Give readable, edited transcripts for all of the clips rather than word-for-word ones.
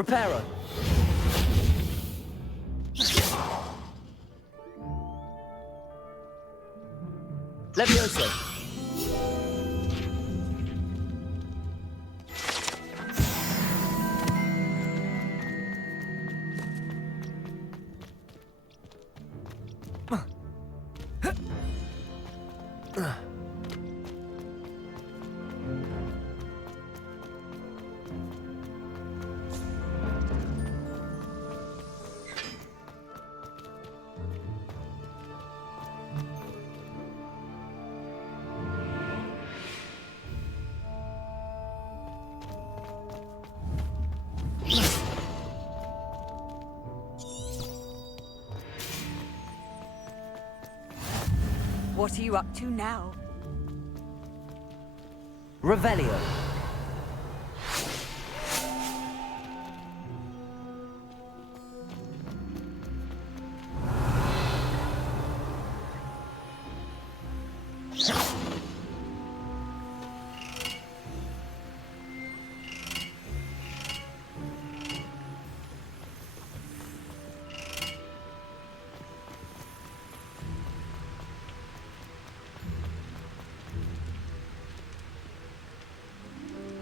Reparo. Levioso. What are you up to now? Revelio.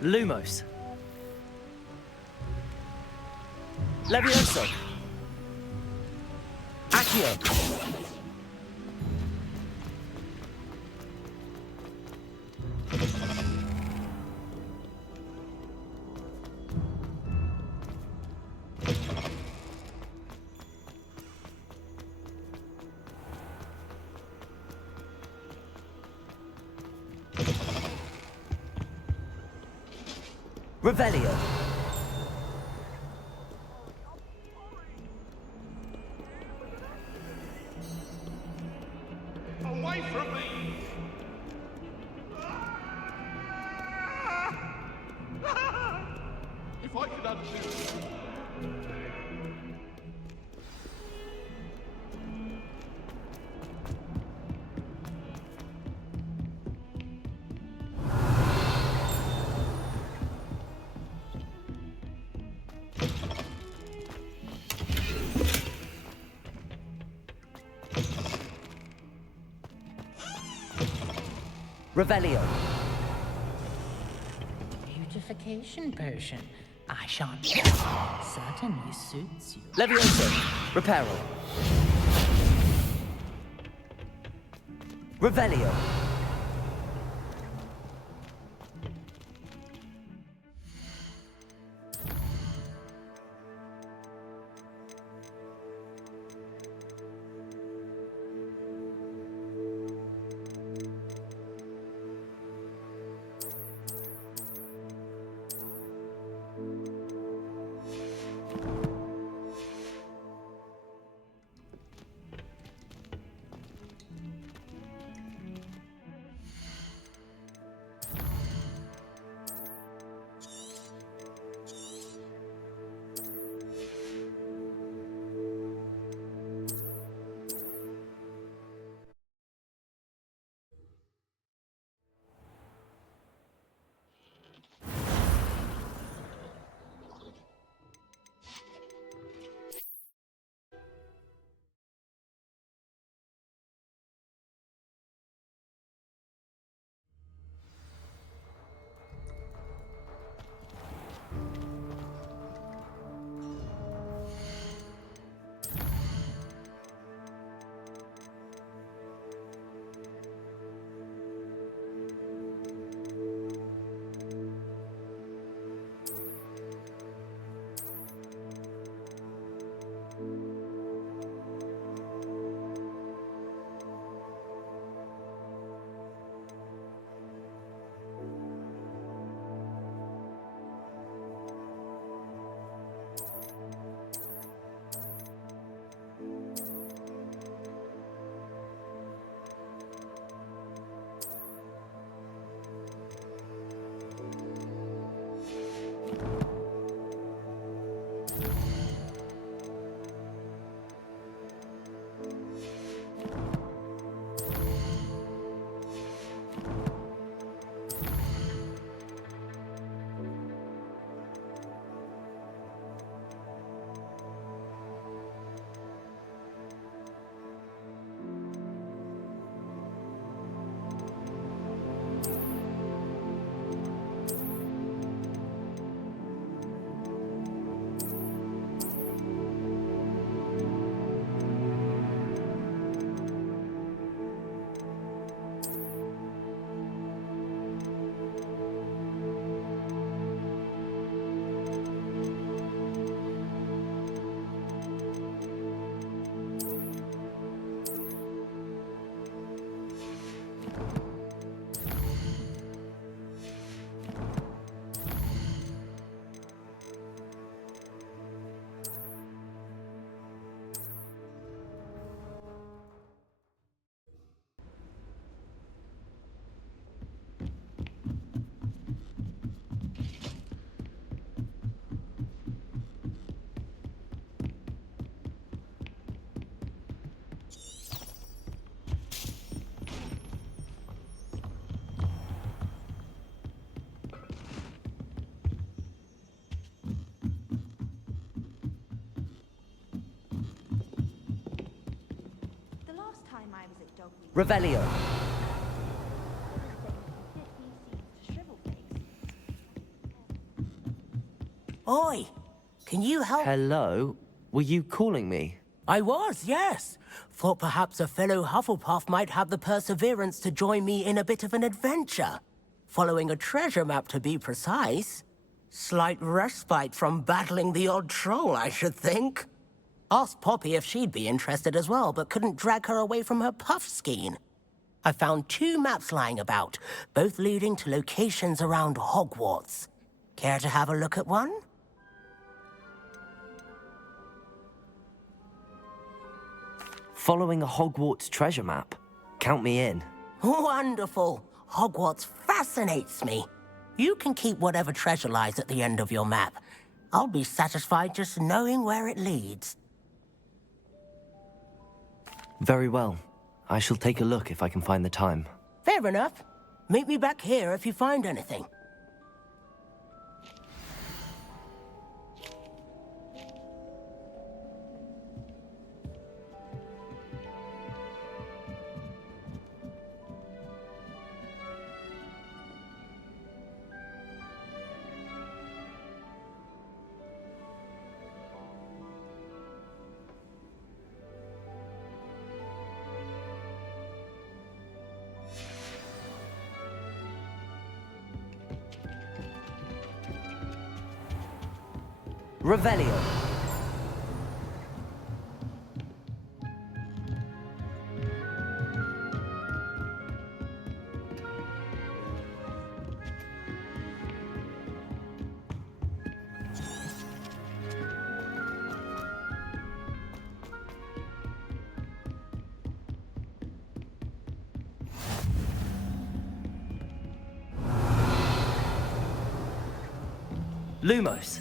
Lumos. Levioso. Accio. Revelio. Away from me! If I could undo... Revelio. Beautification potion. I shan't. Certainly suits you. Levioso. Reparo. Revelio. Revelio. Oi, can you help? Hello? Were you calling me? I was, yes. Thought perhaps a fellow Hufflepuff might have the perseverance to join me in a bit of an adventure. Following a treasure map, to be precise. Slight respite from battling the odd troll, I should think. Asked Poppy if she'd be interested as well, but couldn't drag her away from her puffskein. I found 2 maps lying about, both leading to locations around Hogwarts. Care to have a look at one? Following a Hogwarts treasure map? Count me in. Wonderful. Hogwarts fascinates me. You can keep whatever treasure lies at the end of your map. I'll be satisfied just knowing where it leads. Very well. I shall take a look if I can find the time. Fair enough. Meet me back here if you find anything. Revelio. Lumos.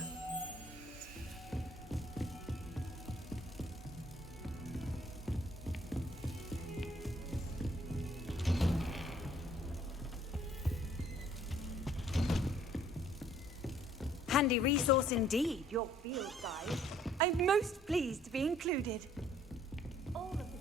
Handy resource indeed, your field guide. I'm most pleased to be included. All of this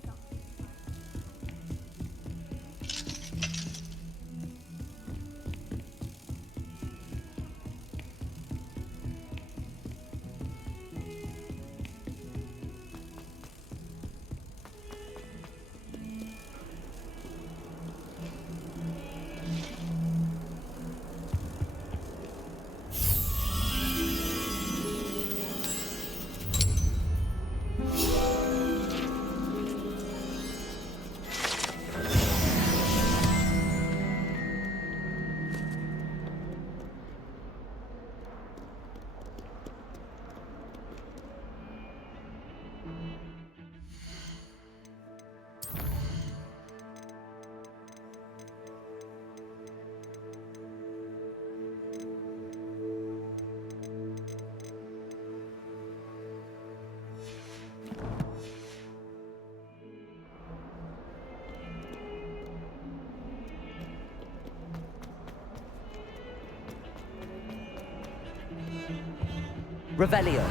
Revelio.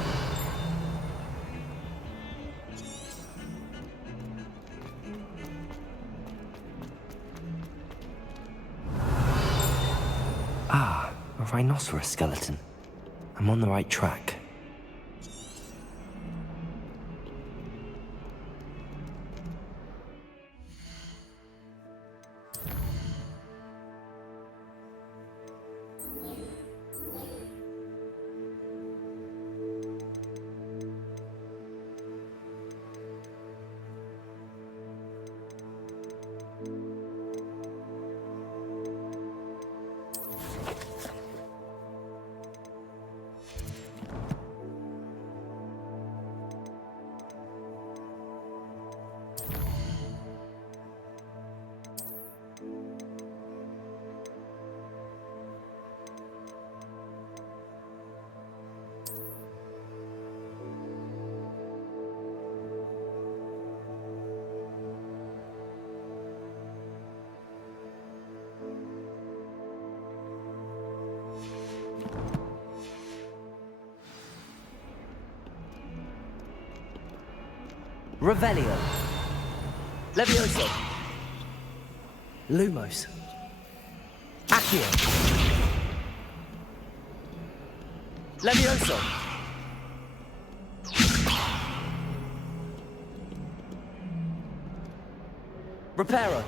Ah, a rhinoceros skeleton. I'm on the right track. Revelio. Levioso. Lumos. Accio. Levioso. Reparo.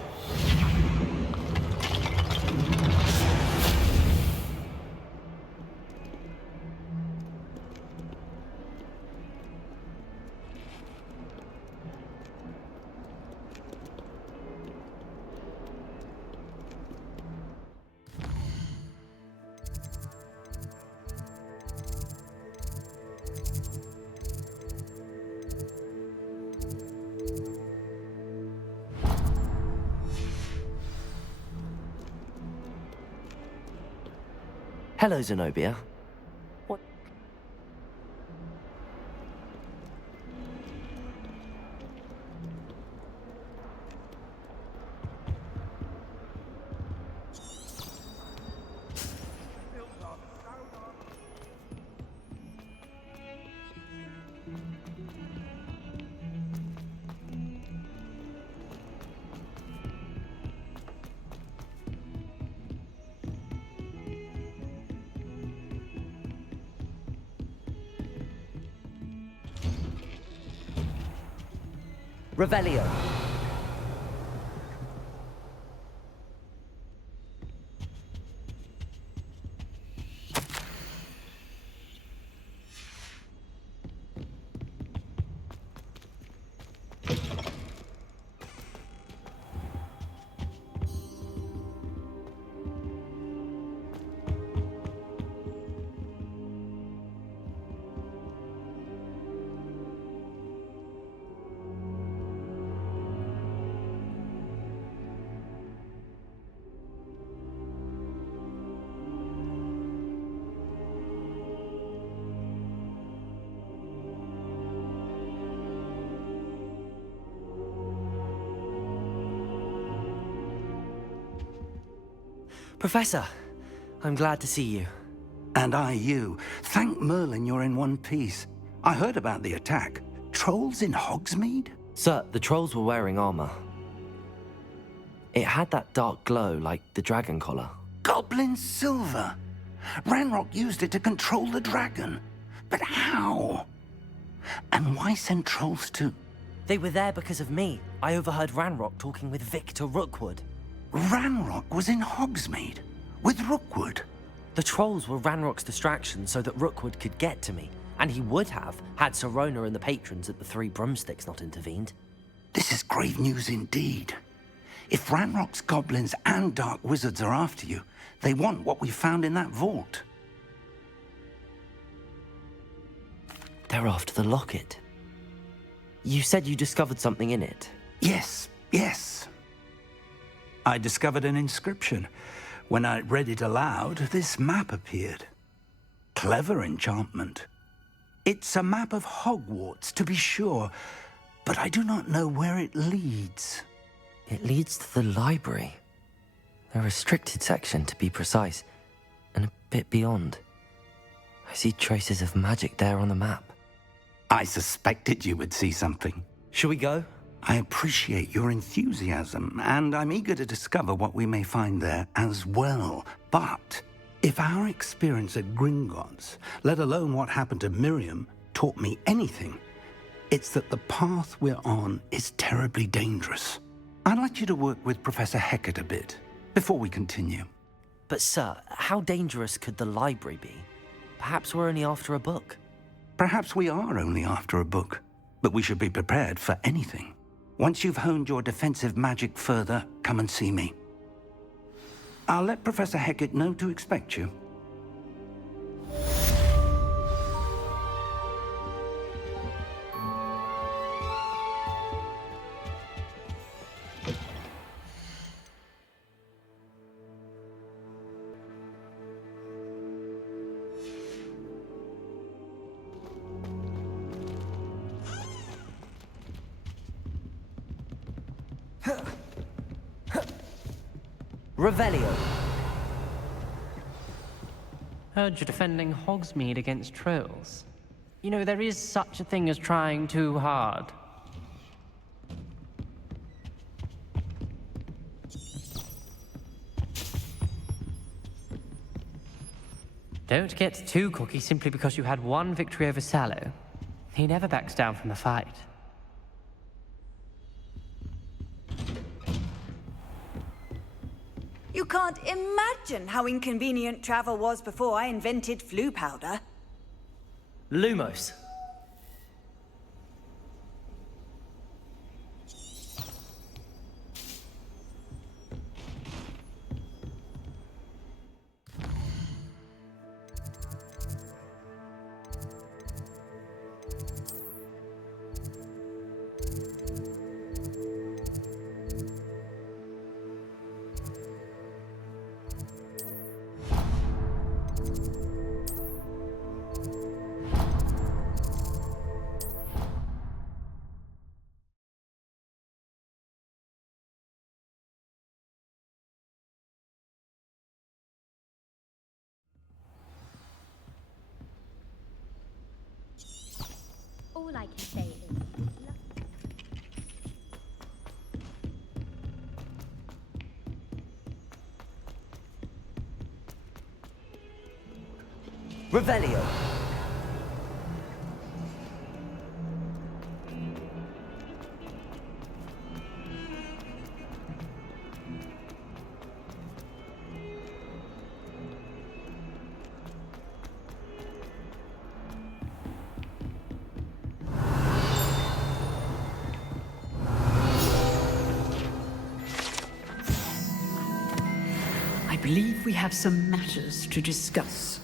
Hello, Zenobia. What? Revelio. Professor, I'm glad to see you. And I you. Thank Merlin you're in one piece. I heard about the attack. Trolls in Hogsmeade? Sir, the trolls were wearing armor. It had that dark glow like the dragon collar. Goblin silver! Ranrock used it to control the dragon. But how? And why send trolls to... They were there because of me. I overheard Ranrock talking with Victor Rookwood. Ranrock was in Hogsmeade? With Rookwood? The trolls were Ranrock's distraction so that Rookwood could get to me. And he would have, had Sirona and the patrons at the Three Broomsticks not intervened. This is grave news indeed. If Ranrock's goblins and dark wizards are after you, they want what we found in that vault. They're after the locket. You said you discovered something in it. Yes. I discovered an inscription. When I read it aloud, this map appeared. Clever enchantment. It's a map of Hogwarts, to be sure, but I do not know where it leads. It leads to the library. A restricted section, to be precise, and a bit beyond. I see traces of magic there on the map. I suspected you would see something. Shall we go? I appreciate your enthusiasm, and I'm eager to discover what we may find there as well. But if our experience at Gringotts, let alone what happened to Miriam, taught me anything, it's that the path we're on is terribly dangerous. I'd like you to work with Professor Hecat a bit before we continue. But sir, how dangerous could the library be? Perhaps we're only after a book. Perhaps we are only after a book, but we should be prepared for anything. Once you've honed your defensive magic further, come and see me. I'll let Professor Hecat know to expect you. Revelio. Heard you're defending Hogsmeade against trolls. You know, there is such a thing as trying too hard. Don't get too cocky simply because you had one victory over Sallow. He never backs down from a fight. You can't imagine how inconvenient travel was before I invented flu powder. Lumos. All I can say is... Revelio. I believe we have some matters to discuss.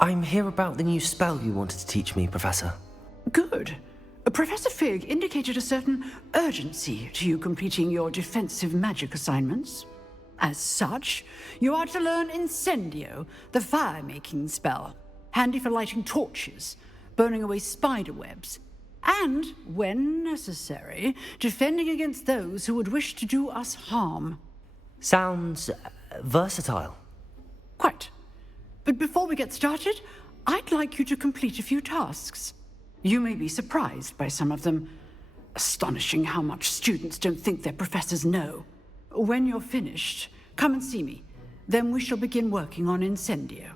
I'm here about the new spell you wanted to teach me, Professor. Good. Professor Fig indicated a certain urgency to you completing your defensive magic assignments. As such, you are to learn Incendio, the fire-making spell, handy for lighting torches, burning away spider webs, and, when necessary, defending against those who would wish to do us harm. Sounds versatile. Quite. But before we get started, I'd like you to complete a few tasks. You may be surprised by some of them. Astonishing how much students don't think their professors know. When you're finished, come and see me. Then we shall begin working on Incendio.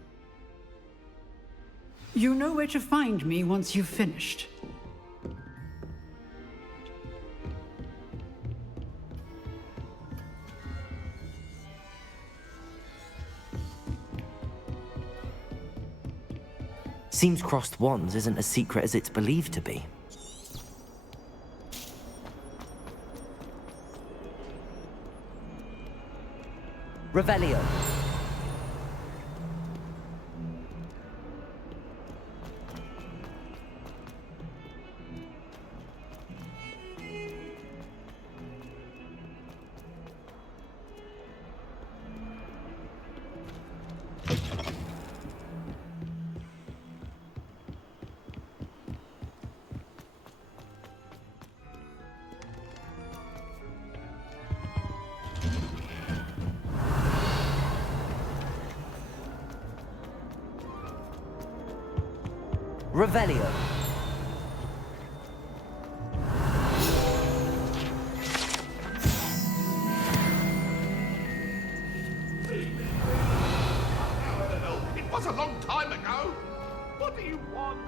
You know where to find me once you've finished. Seems crossed wands isn't as secret as it's believed to be. Revelio. Revelio. It was a long time ago. What do you want?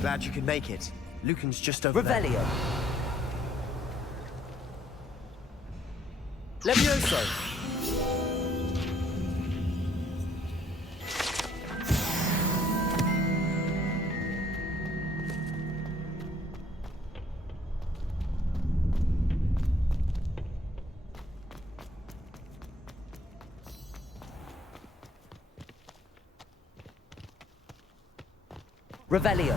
Glad you could make it. Lucan's just over there. Revelio. Levioso! Revelio.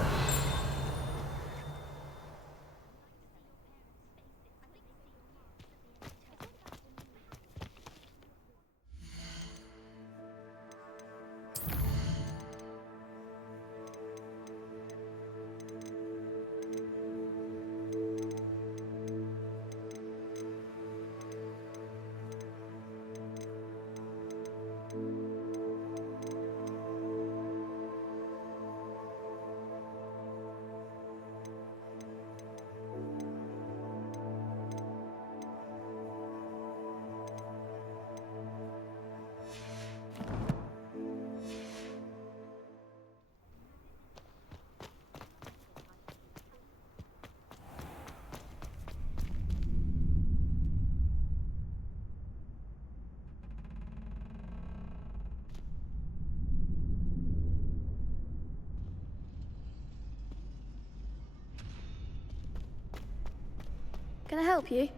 Can I help you?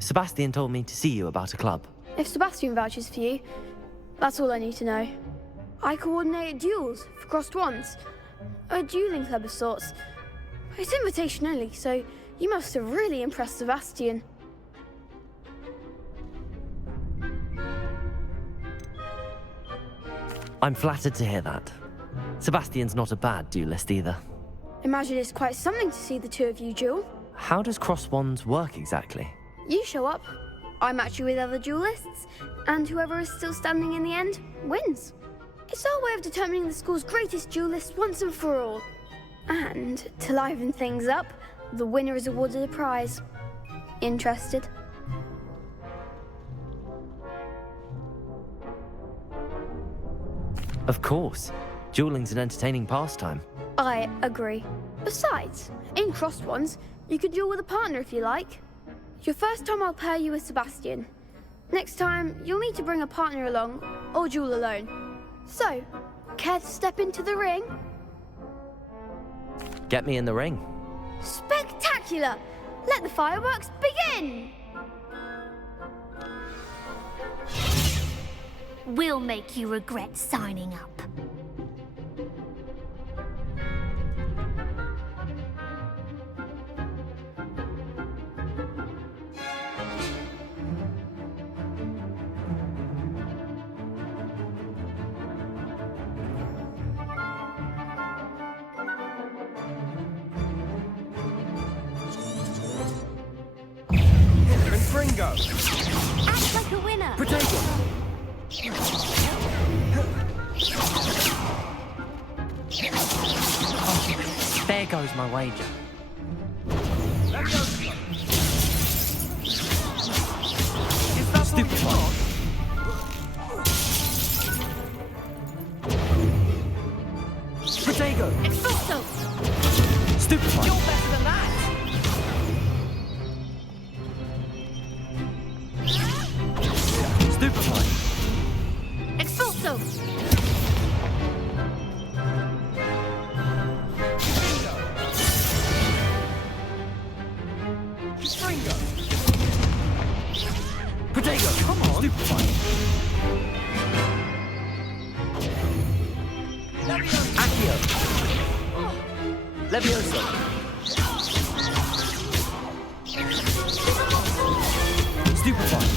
Sebastian told me to see you about a club. If Sebastian vouches for you, that's all I need to know. I coordinate duels for crossed wands. A dueling club of sorts. It's invitation only, so you must have really impressed Sebastian. I'm flattered to hear that. Sebastian's not a bad duelist either. Imagine it's quite something to see the two of you duel. How does cross wands work exactly? You show up, I match you with other duelists, and whoever is still standing in the end wins. It's our way of determining the school's greatest duelist once and for all. And to liven things up, the winner is awarded a prize. Interested? Of course. Dueling's an entertaining pastime. I agree. Besides, in crossed wands, you can duel with a partner if you like. Your first time I'll pair you with Sebastian. Next time, you'll need to bring a partner along, or duel alone. So, care to step into the ring? Get me in the ring. Spectacular! Let the fireworks begin! We'll make you regret signing up. Fringo! Act like a winner. Potato! There goes my wager. Stupid one. Potato! Exorso. Stupid one! You're better than that! Stupid one! Exorso. Fringo! Potato! Come on! Stupid one! Accio! Levioso! Stupid one!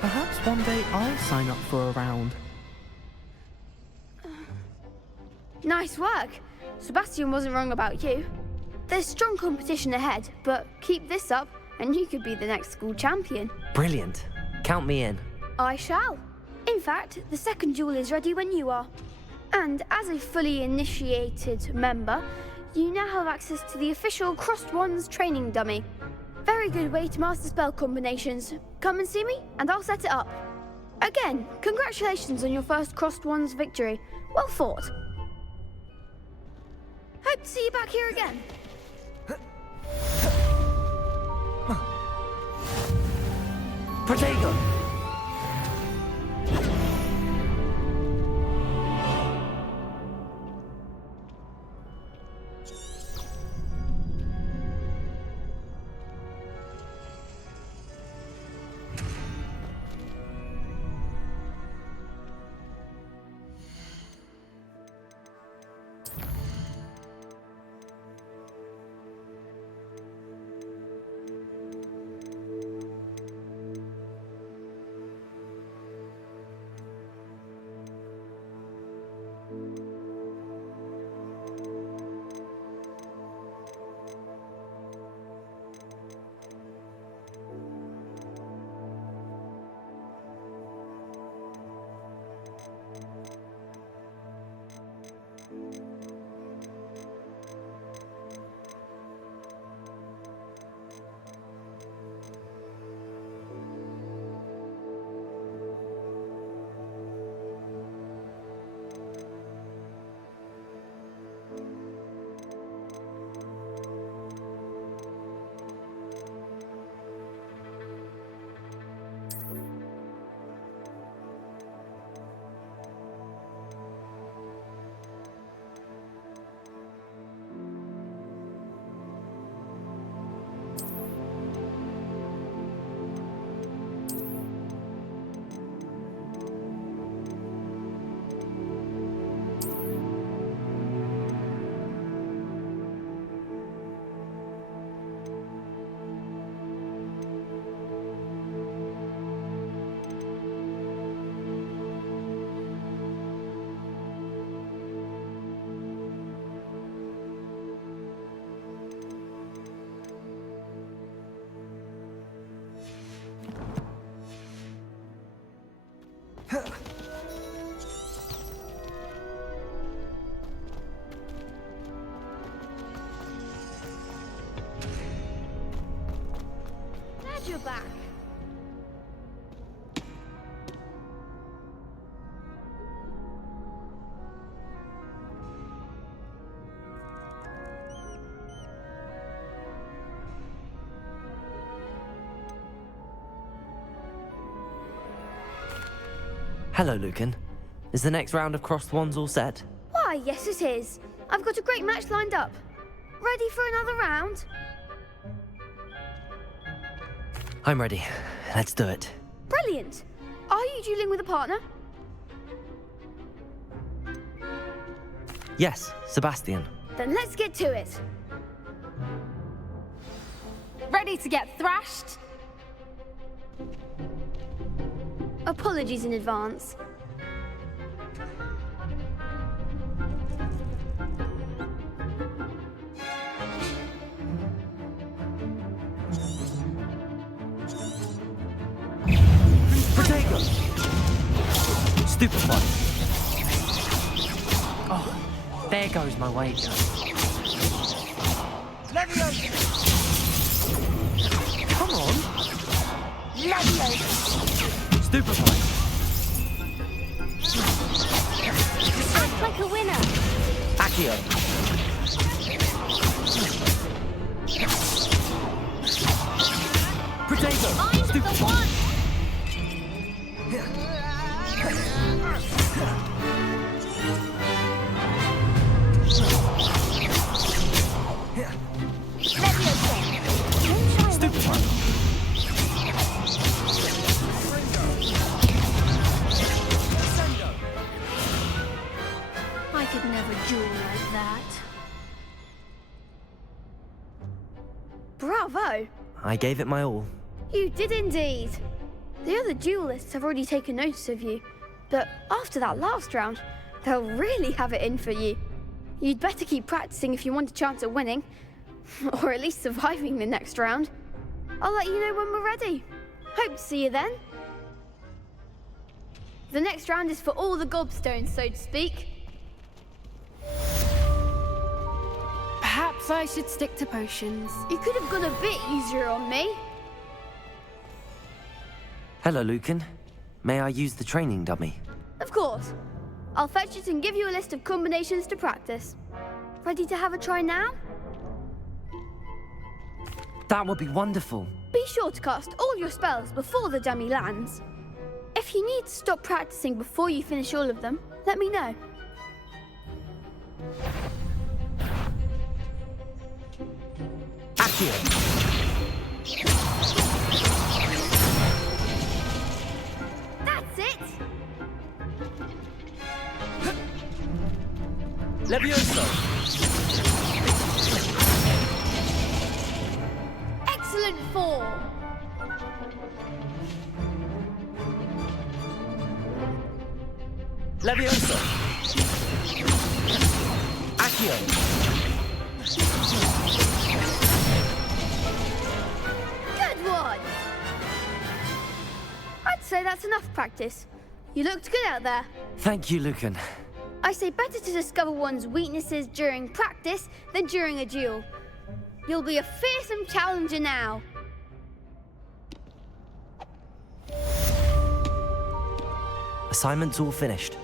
Perhaps one day I'll sign up for a round. Nice work. Sebastian wasn't wrong about you. There's strong competition ahead, but keep this up and you could be the next school champion. Brilliant. Count me in. I shall. In fact, the second duel is ready when you are. And as a fully initiated member, you now have access to the official Crossed Wands training dummy. Very good way to master spell combinations. Come and see me, and I'll set it up. Again, congratulations on your first Crossed Wands victory. Well fought. Hope to see you back here again. Potato! Glad you're back. Hello, Lucan. Is the next round of Crossed Wands all set? Why, yes it is. I've got a great match lined up. Ready for another round? I'm ready. Let's do it. Brilliant. Are you dueling with a partner? Yes, Sebastian. Then let's get to it. Ready to get thrashed? Apologies in advance. Stupefy. Oh, there goes my wager. Leviosa! Come on. Leviosa! Stupefy. Act like a winner. Accio. Potato. I'm the one. I could never duel like that. Bravo! I gave it my all. You did indeed. The other duelists have already taken notice of you, but after that last round, they'll really have it in for you. You'd better keep practicing if you want a chance at winning, or at least surviving the next round. I'll let you know when we're ready. Hope to see you then. The next round is for all the gobstones, so to speak. Perhaps I should stick to potions. You could have gone a bit easier on me. Hello, Lucan. May I use the training dummy? Of course. I'll fetch it and give you a list of combinations to practice. Ready to have a try now? That would be wonderful. Be sure to cast all your spells before the dummy lands. If you need to stop practicing before you finish all of them, let me know. Accio. That's it! Leviosa. Excellent form! Leviosa. Accio. Good one! I'd say that's enough practice. You looked good out there. Thank you, Lucan. I say better to discover one's weaknesses during practice than during a duel. You'll be a fearsome challenger now. Assignment's all finished.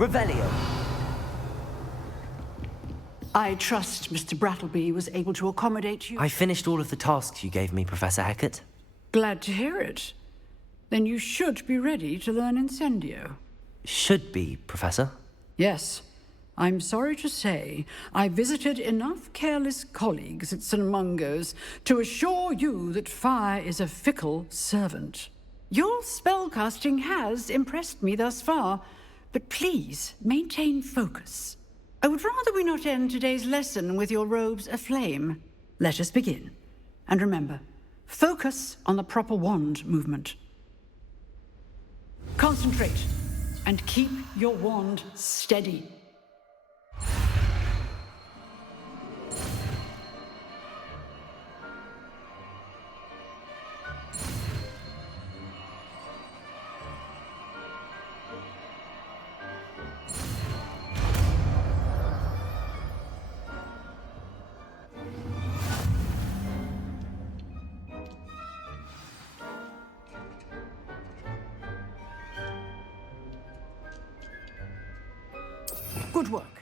Revelio. I trust Mr. Brattleby was able to accommodate you. I finished all of the tasks you gave me, Professor Hecat. Glad to hear it. Then you should be ready to learn Incendio. Should be, Professor. Yes. I'm sorry to say, I visited enough careless colleagues at St. Mungo's to assure you that fire is a fickle servant. Your spellcasting has impressed me thus far, but please maintain focus. I would rather we not end today's lesson with your robes aflame. Let us begin. And remember, focus on the proper wand movement. Concentrate, and keep your wand steady. Good work.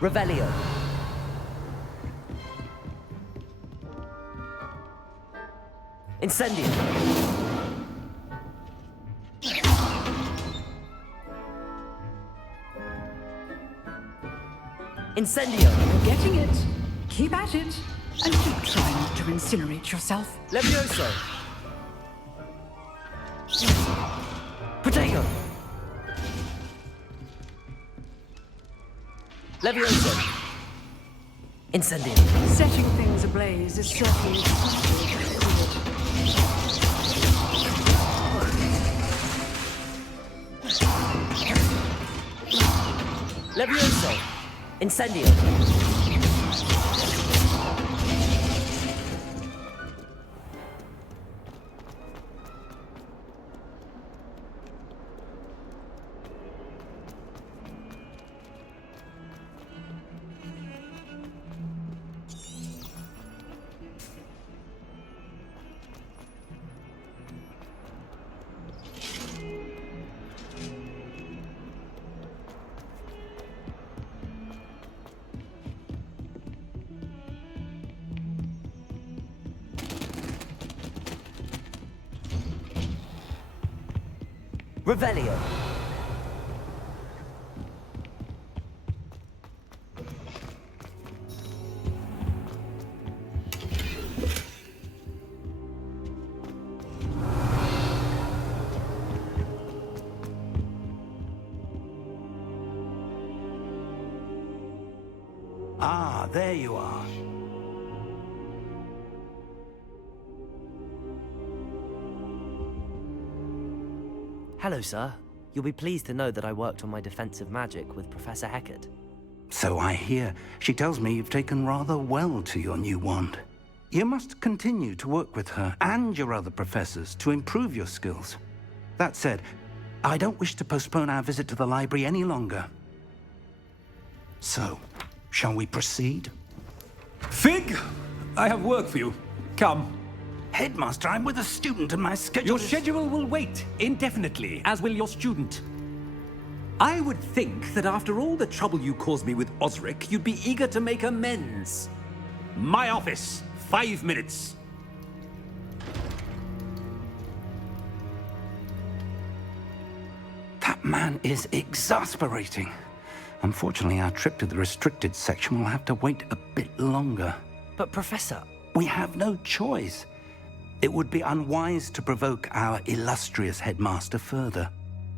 Revelio. Incendio. Incendio. You're getting it. Keep at it. And keep trying not to incinerate yourself. Levioso. Protego. Levioso. Incendio. Setting things ablaze is certainly Levioso. Incendio. Revelio. Ah, there you are. Hello, sir. You'll be pleased to know that I worked on my defensive magic with Professor Heckard. So I hear. She tells me you've taken rather well to your new wand. You must continue to work with her and your other professors to improve your skills. That said, I don't wish to postpone our visit to the library any longer. So, shall we proceed? Fig, I have work for you. Come. Headmaster, I'm with a student and my schedule Your schedule will wait indefinitely, as will your student. I would think that after all the trouble you caused me with Osric, you'd be eager to make amends. My office, 5 minutes. That man is exasperating. Unfortunately, our trip to the restricted section will have to wait a bit longer. But, Professor... We have no choice. It would be unwise to provoke our illustrious headmaster further.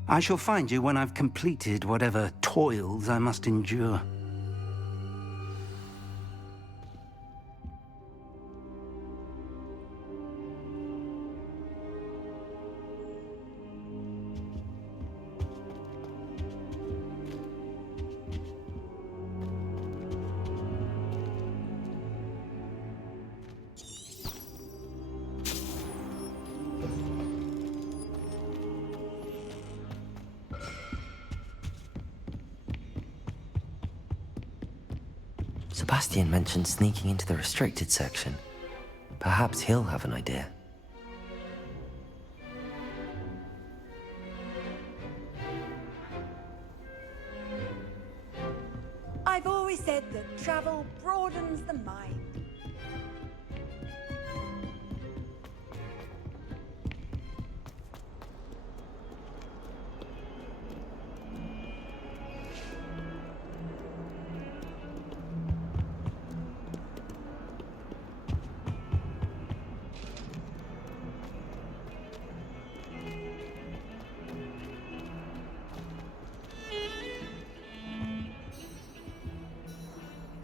I shall find you when I've completed whatever toils I must endure. Sebastian mentioned sneaking into the restricted section. Perhaps he'll have an idea. I've always said that travel broadens the mind.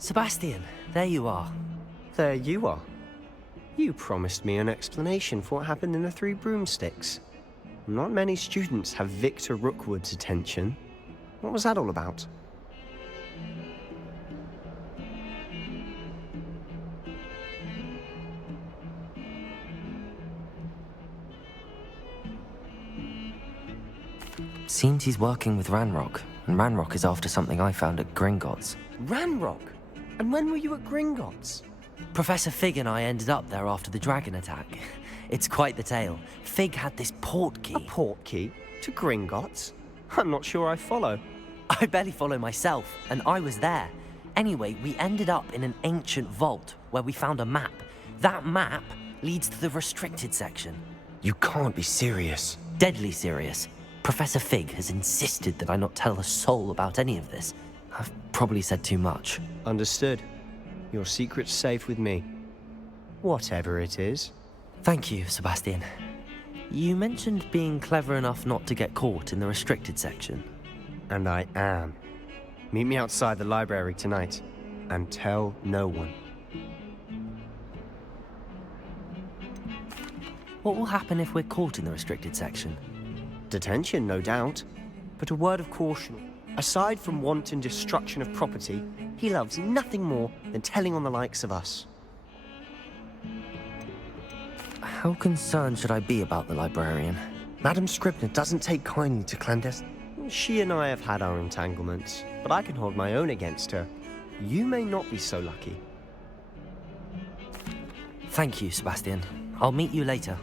Sebastian, there you are. There you are. You promised me an explanation for what happened in the Three Broomsticks. Not many students have Victor Rookwood's attention. What was that all about? Seems he's working with Ranrock, and Ranrock is after something I found at Gringotts. Ranrock? And when were you at Gringotts? Professor Fig and I ended up there after the dragon attack. It's quite the tale. Fig had this port key. A port key? To Gringotts? I'm not sure I follow. I barely follow myself, and I was there. Anyway, we ended up in an ancient vault where we found a map. That map leads to the restricted section. You can't be serious. Deadly serious. Professor Fig has insisted that I not tell a soul about any of this. I've probably said too much. Understood. Your secret's safe with me. Whatever it is. Thank you, Sebastian. You mentioned being clever enough not to get caught in the restricted section. And I am. Meet me outside the library tonight, and tell no one. What will happen if we're caught in the restricted section? Detention, no doubt. But a word of caution. Aside from wanton destruction of property, he loves nothing more than telling on the likes of us. How concerned should I be about the librarian? Madame Scribner doesn't take kindly to clandestine. She and I have had our entanglements, but I can hold my own against her. You may not be so lucky. Thank you, Sebastian. I'll meet you later.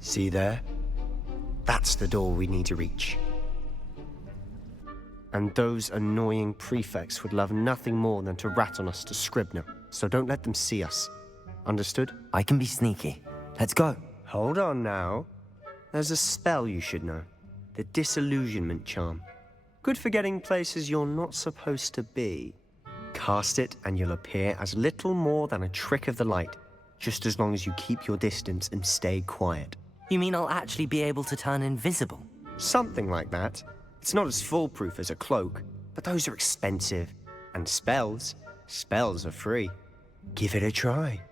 See there? That's the door we need to reach. And those annoying prefects would love nothing more than to rat on us to Scribner, so don't let them see us. Understood? I can be sneaky. Let's go. Hold on now. There's a spell you should know. The Disillusionment Charm. Good for getting places you're not supposed to be. Cast it and you'll appear as little more than a trick of the light, just as long as you keep your distance and stay quiet. You mean I'll actually be able to turn invisible? Something like that. It's not as foolproof as a cloak, but those are expensive. And spells are free. Give it a try.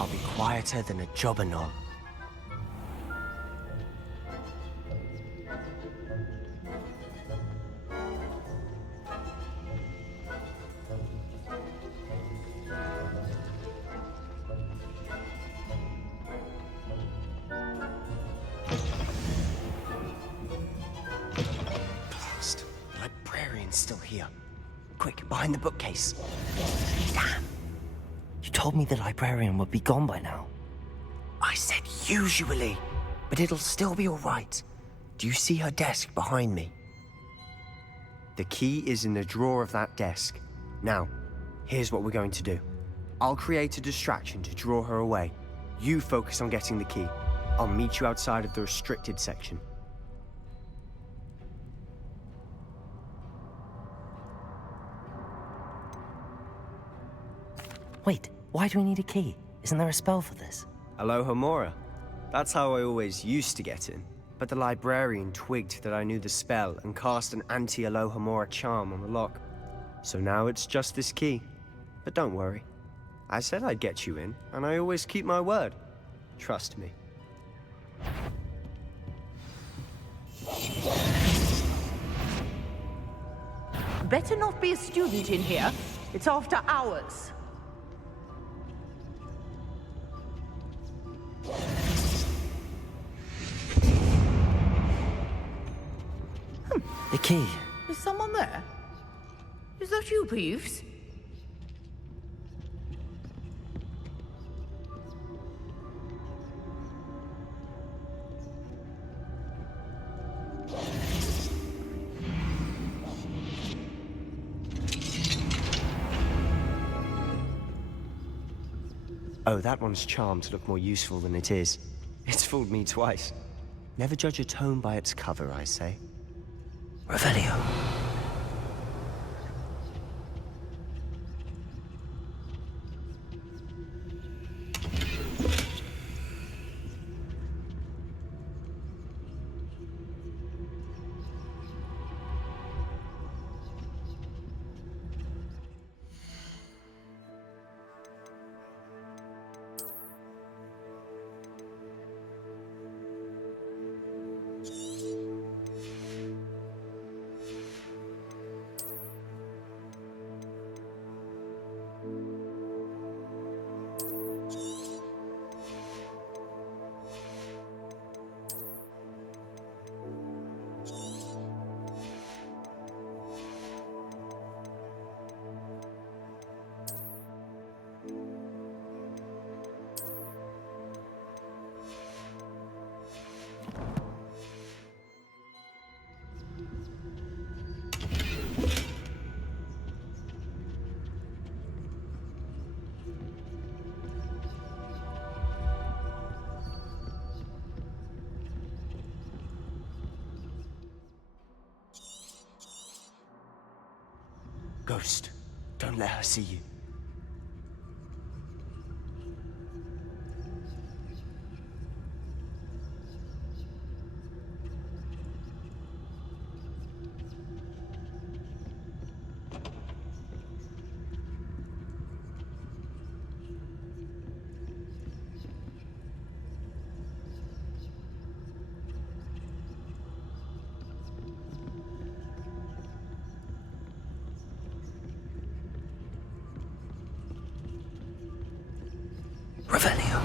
I'll be quieter than a jobberknoll. here. Quick, behind the bookcase. Damn. You told me the librarian would be gone by now. I said usually, but it'll still be all right. Do you see her desk behind me? The key is in the drawer of that desk. Now, here's what we're going to do. I'll create a distraction to draw her away. You focus on getting the key. I'll meet you outside of the restricted section. Wait, why do we need a key? Isn't there a spell for this? Alohomora. That's how I always used to get in. But the librarian twigged that I knew the spell and cast an anti-Alohomora charm on the lock. So now it's just this key. But don't worry. I said I'd get you in, and I always keep my word. Trust me. Better not be a student in here. It's after hours. The key. Is someone there? Is that you, Peeves? Oh, that one's charmed to look more useful than it is. It's fooled me twice. Never judge a tome by its cover, I say. Revelio. Ghost, don't let her see you. Revelio.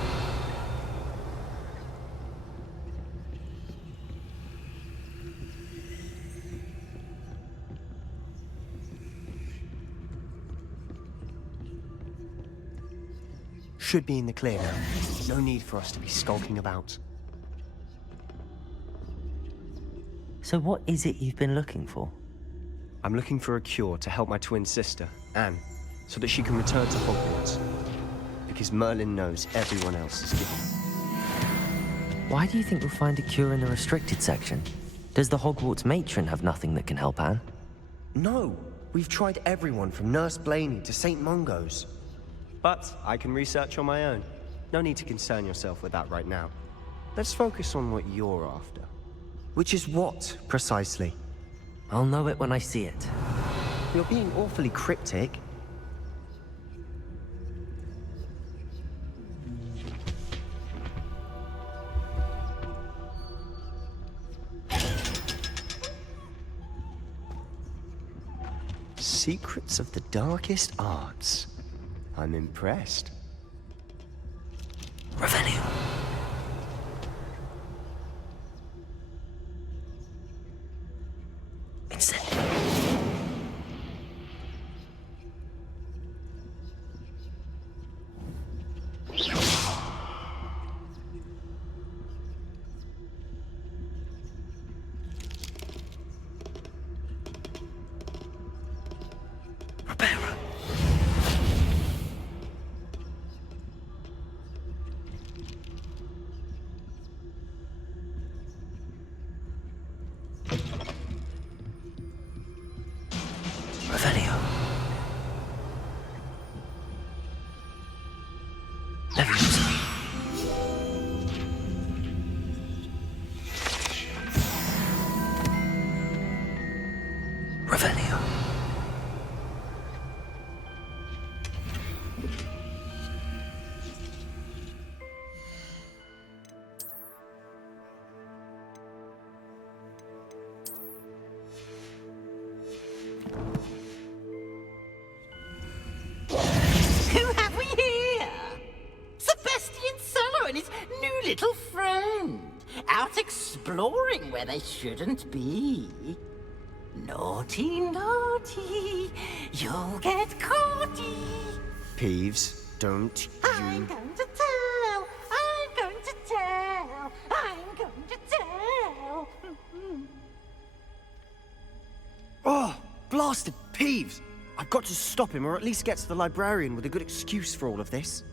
Should be in the clear now. No need for us to be skulking about. So what is it you've been looking for? I'm looking for a cure to help my twin sister, Anne, so that she can return to Hogwarts. Because Merlin knows everyone else is given. Why do you think we'll find a cure in the restricted section? Does the Hogwarts matron have nothing that can help Anne? No! We've tried everyone from Nurse Blaney to St. Mungo's. But I can research on my own. No need to concern yourself with that right now. Let's focus on what you're after. Which is what, precisely? I'll know it when I see it. You're being awfully cryptic. Secrets of the darkest arts. I'm impressed. Revelio. Incendio. Leviosa. Revelio. Who have we here? Sebastian Solo and his new little friend. Out exploring where they shouldn't be. Naughty, naughty, you'll get caughty. Peeves, don't I'm going to tell, I'm going to tell, I'm going to tell. Oh, blasted Peeves! I've got to stop him, or at least get to the librarian with a good excuse for all of this.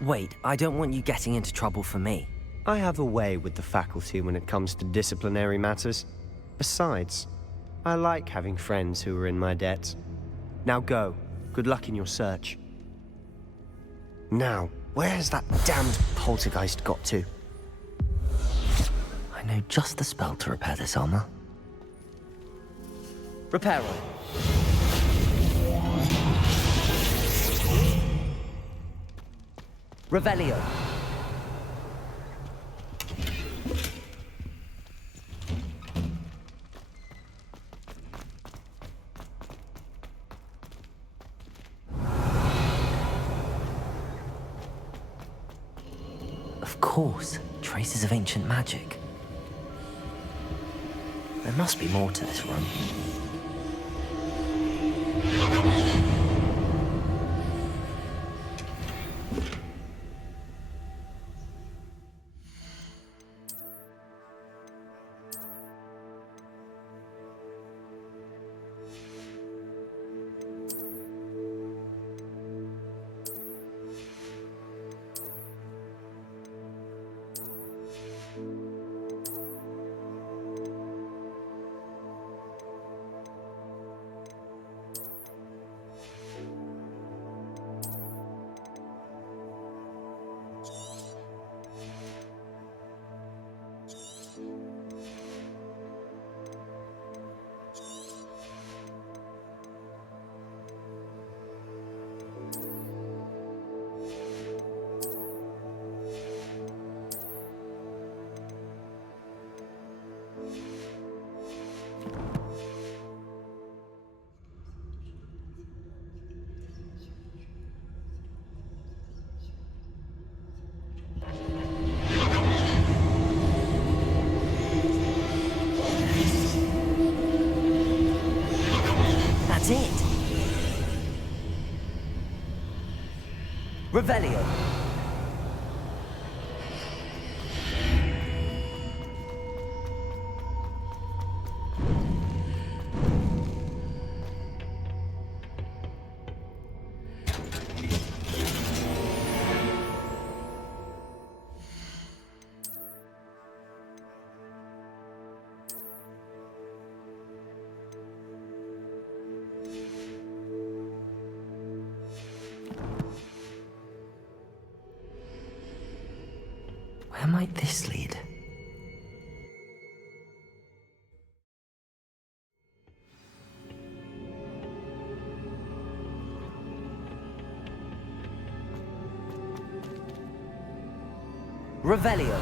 Wait, I don't want you getting into trouble for me. I have a way with the faculty when it comes to disciplinary matters. Besides, I like having friends who are in my debt. Now go. Good luck in your search. Now, where's that damned poltergeist got to? I know just the spell to repair this armor. Reparo. Revelio. Of course, traces of ancient magic. There must be more to this room. That's it. Revelio. Where might this lead? Revelio.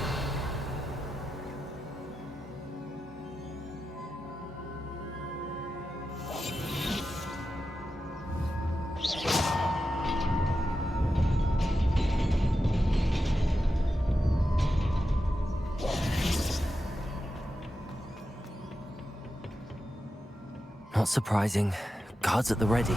Not surprising. Guards at the ready.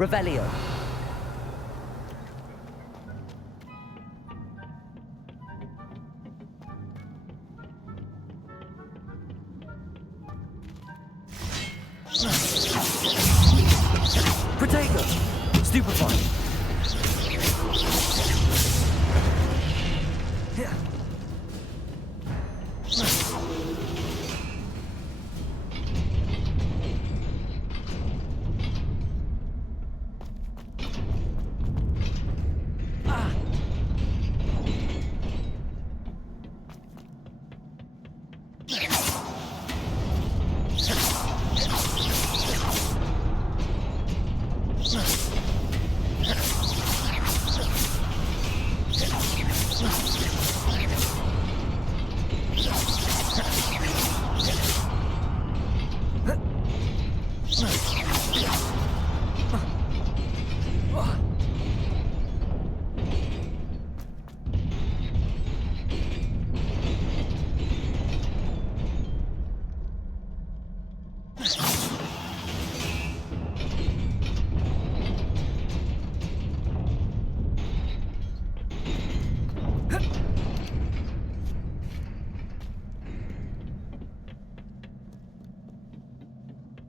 Revelio. Protego. Stupefy.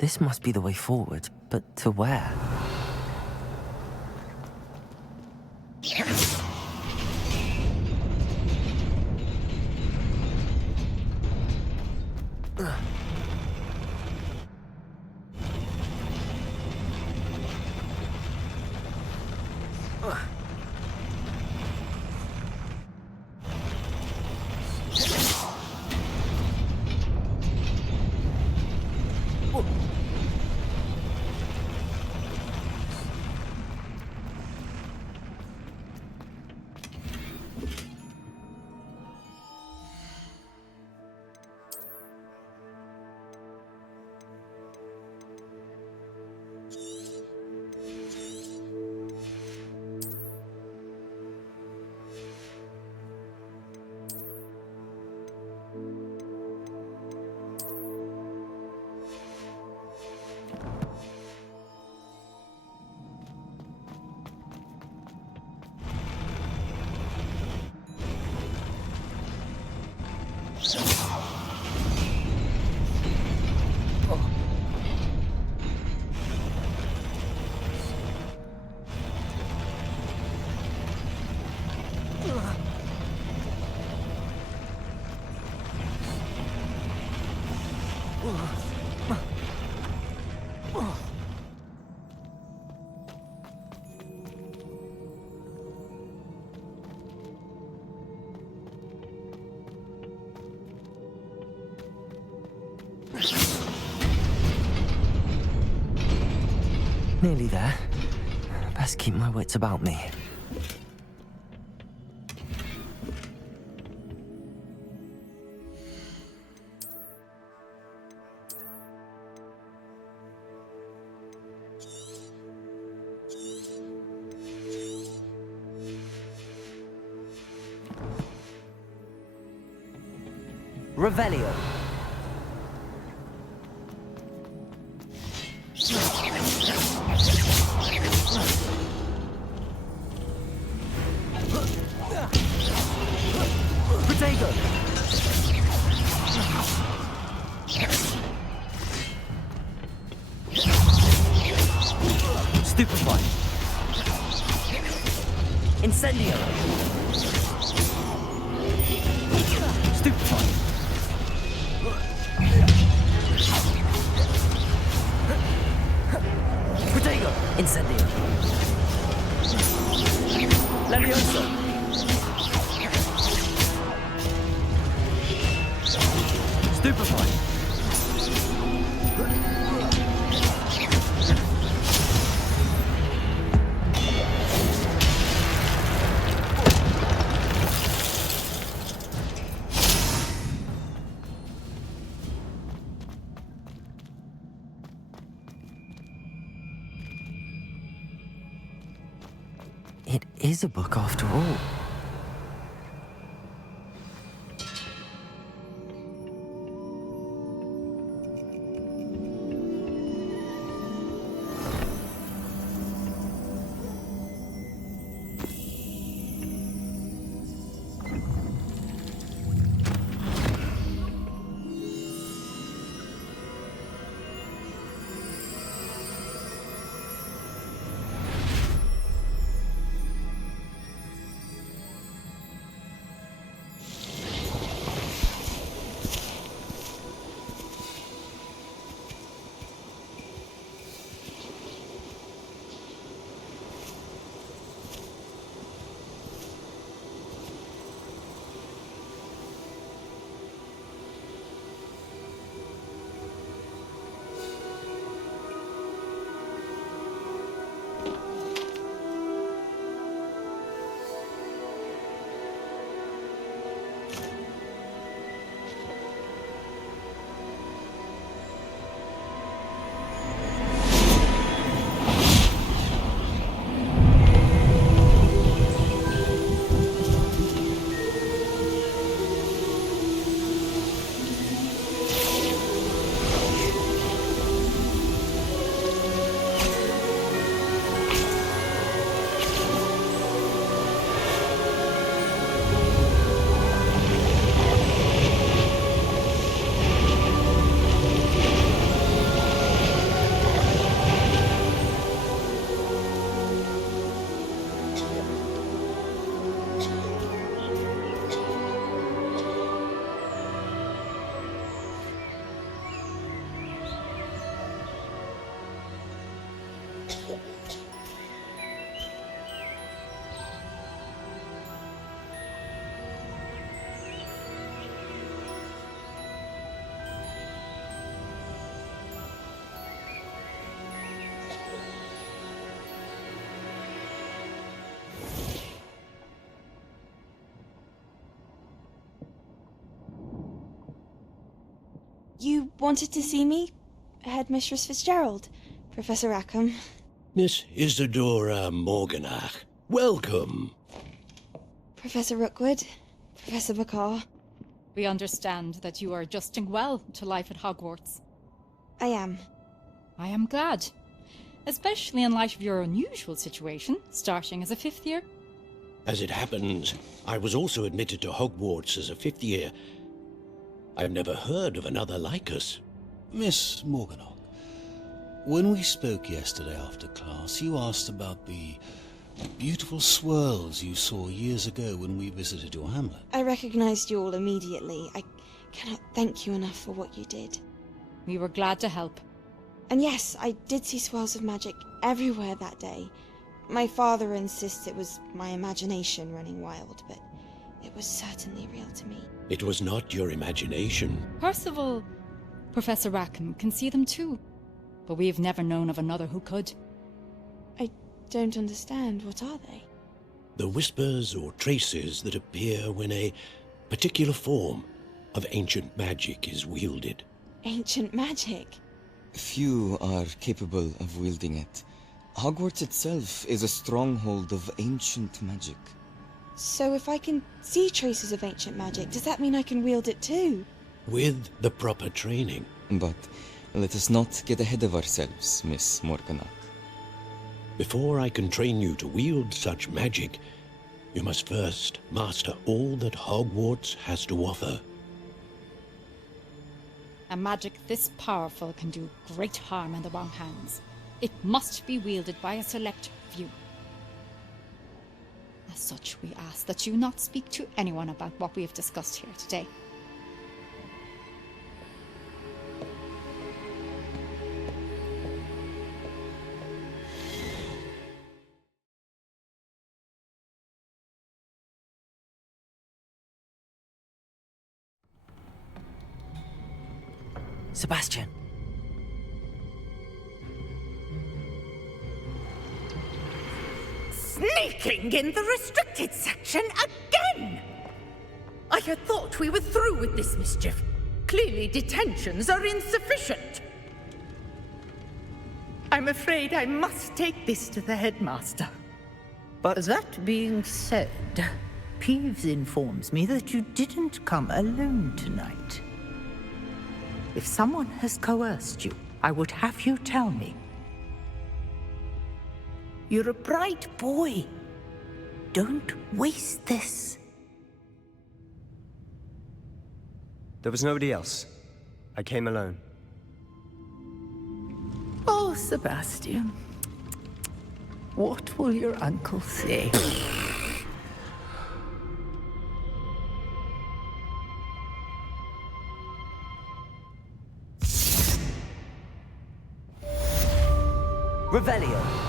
This must be the way forward, but to where? Nearly there. Best keep my wits about me. Revelio. Protego. Stupefy. Incendio. Stupefy. Protego. Incendio. Levioso. Stupefy. It is a book after all. You wanted to see me? Headmistress Fitzgerald, Professor Rackham. Miss Isadora Morganach, welcome. Professor Rookwood, Professor Bakar. We understand that you are adjusting well to life at Hogwarts. I am. I am glad. Especially in light of your unusual situation, starting as a 5th year. As it happens, I was also admitted to Hogwarts as a 5th year. I've never heard of another like us. Miss Morganach, when we spoke yesterday after class, you asked about the beautiful swirls you saw years ago when we visited your hamlet. I recognized you all immediately. I cannot thank you enough for what you did. We were glad to help. And yes, I did see swirls of magic everywhere that day. My father insists it was my imagination running wild, but it was certainly real to me. It was not your imagination. Percival, Professor Rackham can see them too, but we've never known of another who could. I don't understand. What are they? The whispers or traces that appear when a particular form of ancient magic is wielded. Ancient magic? Few are capable of wielding it. Hogwarts itself is a stronghold of ancient magic. So if I can see traces of ancient magic, does that mean I can wield it too? With the proper training. But let us not get ahead of ourselves, Miss Morganach. Before I can train you to wield such magic, you must first master all that Hogwarts has to offer. A magic this powerful can do great harm in the wrong hands. It must be wielded by a select few. As such, we ask that you not speak to anyone about what we have discussed here today. Sebastian. Sneaking in the restricted section again! I had thought we were through with this mischief. Clearly detentions are insufficient. I'm afraid I must take this to the headmaster. But that being said, Peeves informs me that you didn't come alone tonight. If someone has coerced you, I would have you tell me. You're a bright boy. Don't waste this. There was nobody else. I came alone. Oh, Sebastian. What will your uncle say? Revelio.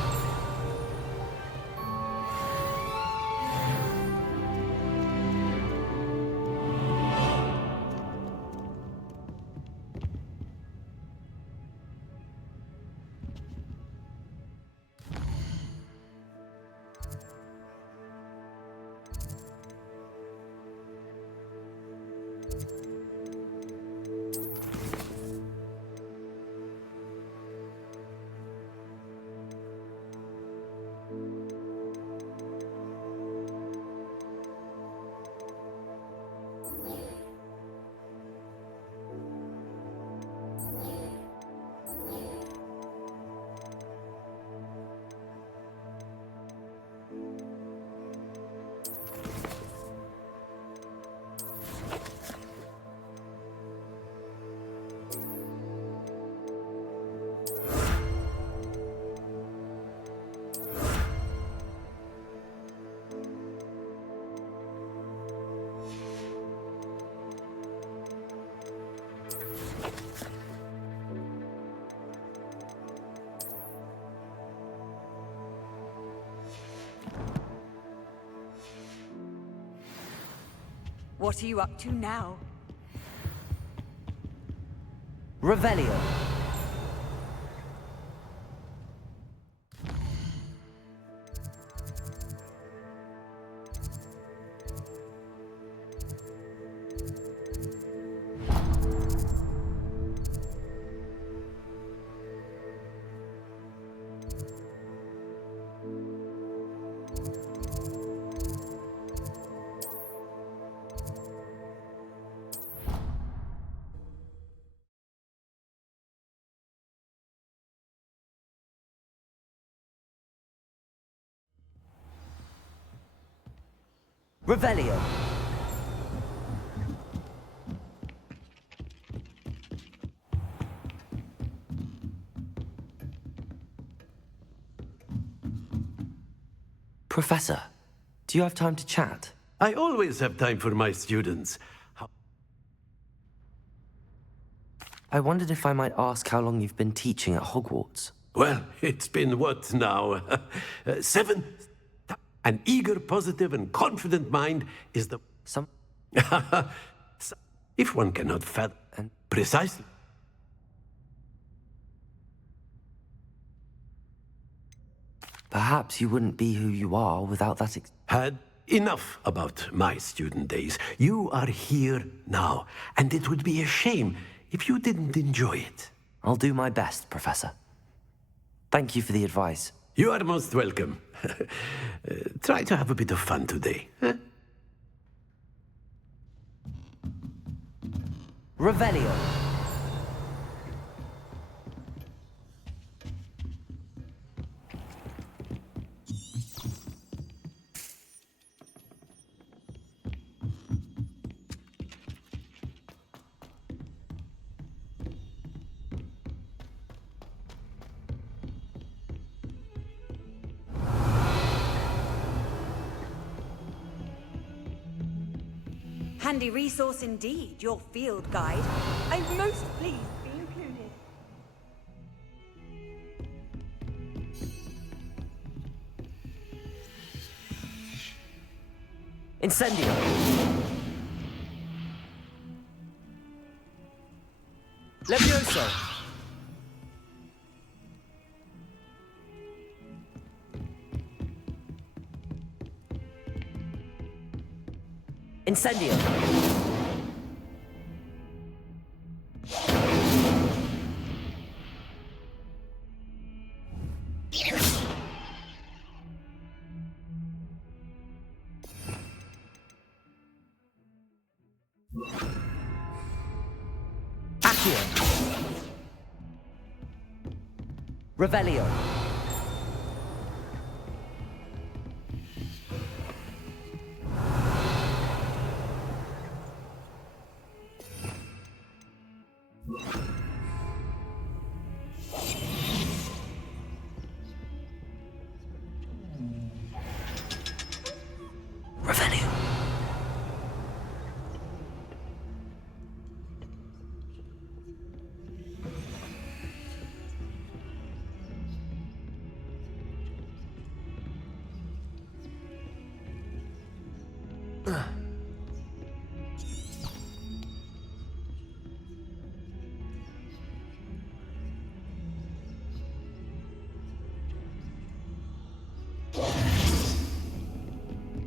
What are you up to now? Revelio. Revelio. Professor, do you have time to chat? I always have time for my students. I wondered if I might ask how long you've been teaching at Hogwarts. Well, it's been what now? 7? An eager, positive, and confident mind is the... Some... If one cannot fathom... Precisely. Perhaps you wouldn't be who you are without that Had enough about my student days. You are here now, and it would be a shame if you didn't enjoy it. I'll do my best, Professor. Thank you for the advice. You are most welcome. Try to have a bit of fun today. Huh? Revelio. Handy resource indeed, your field guide. I'm most pleased to be included. Incendio. Levioso. Incendio. Accio. Revelio. Revelio.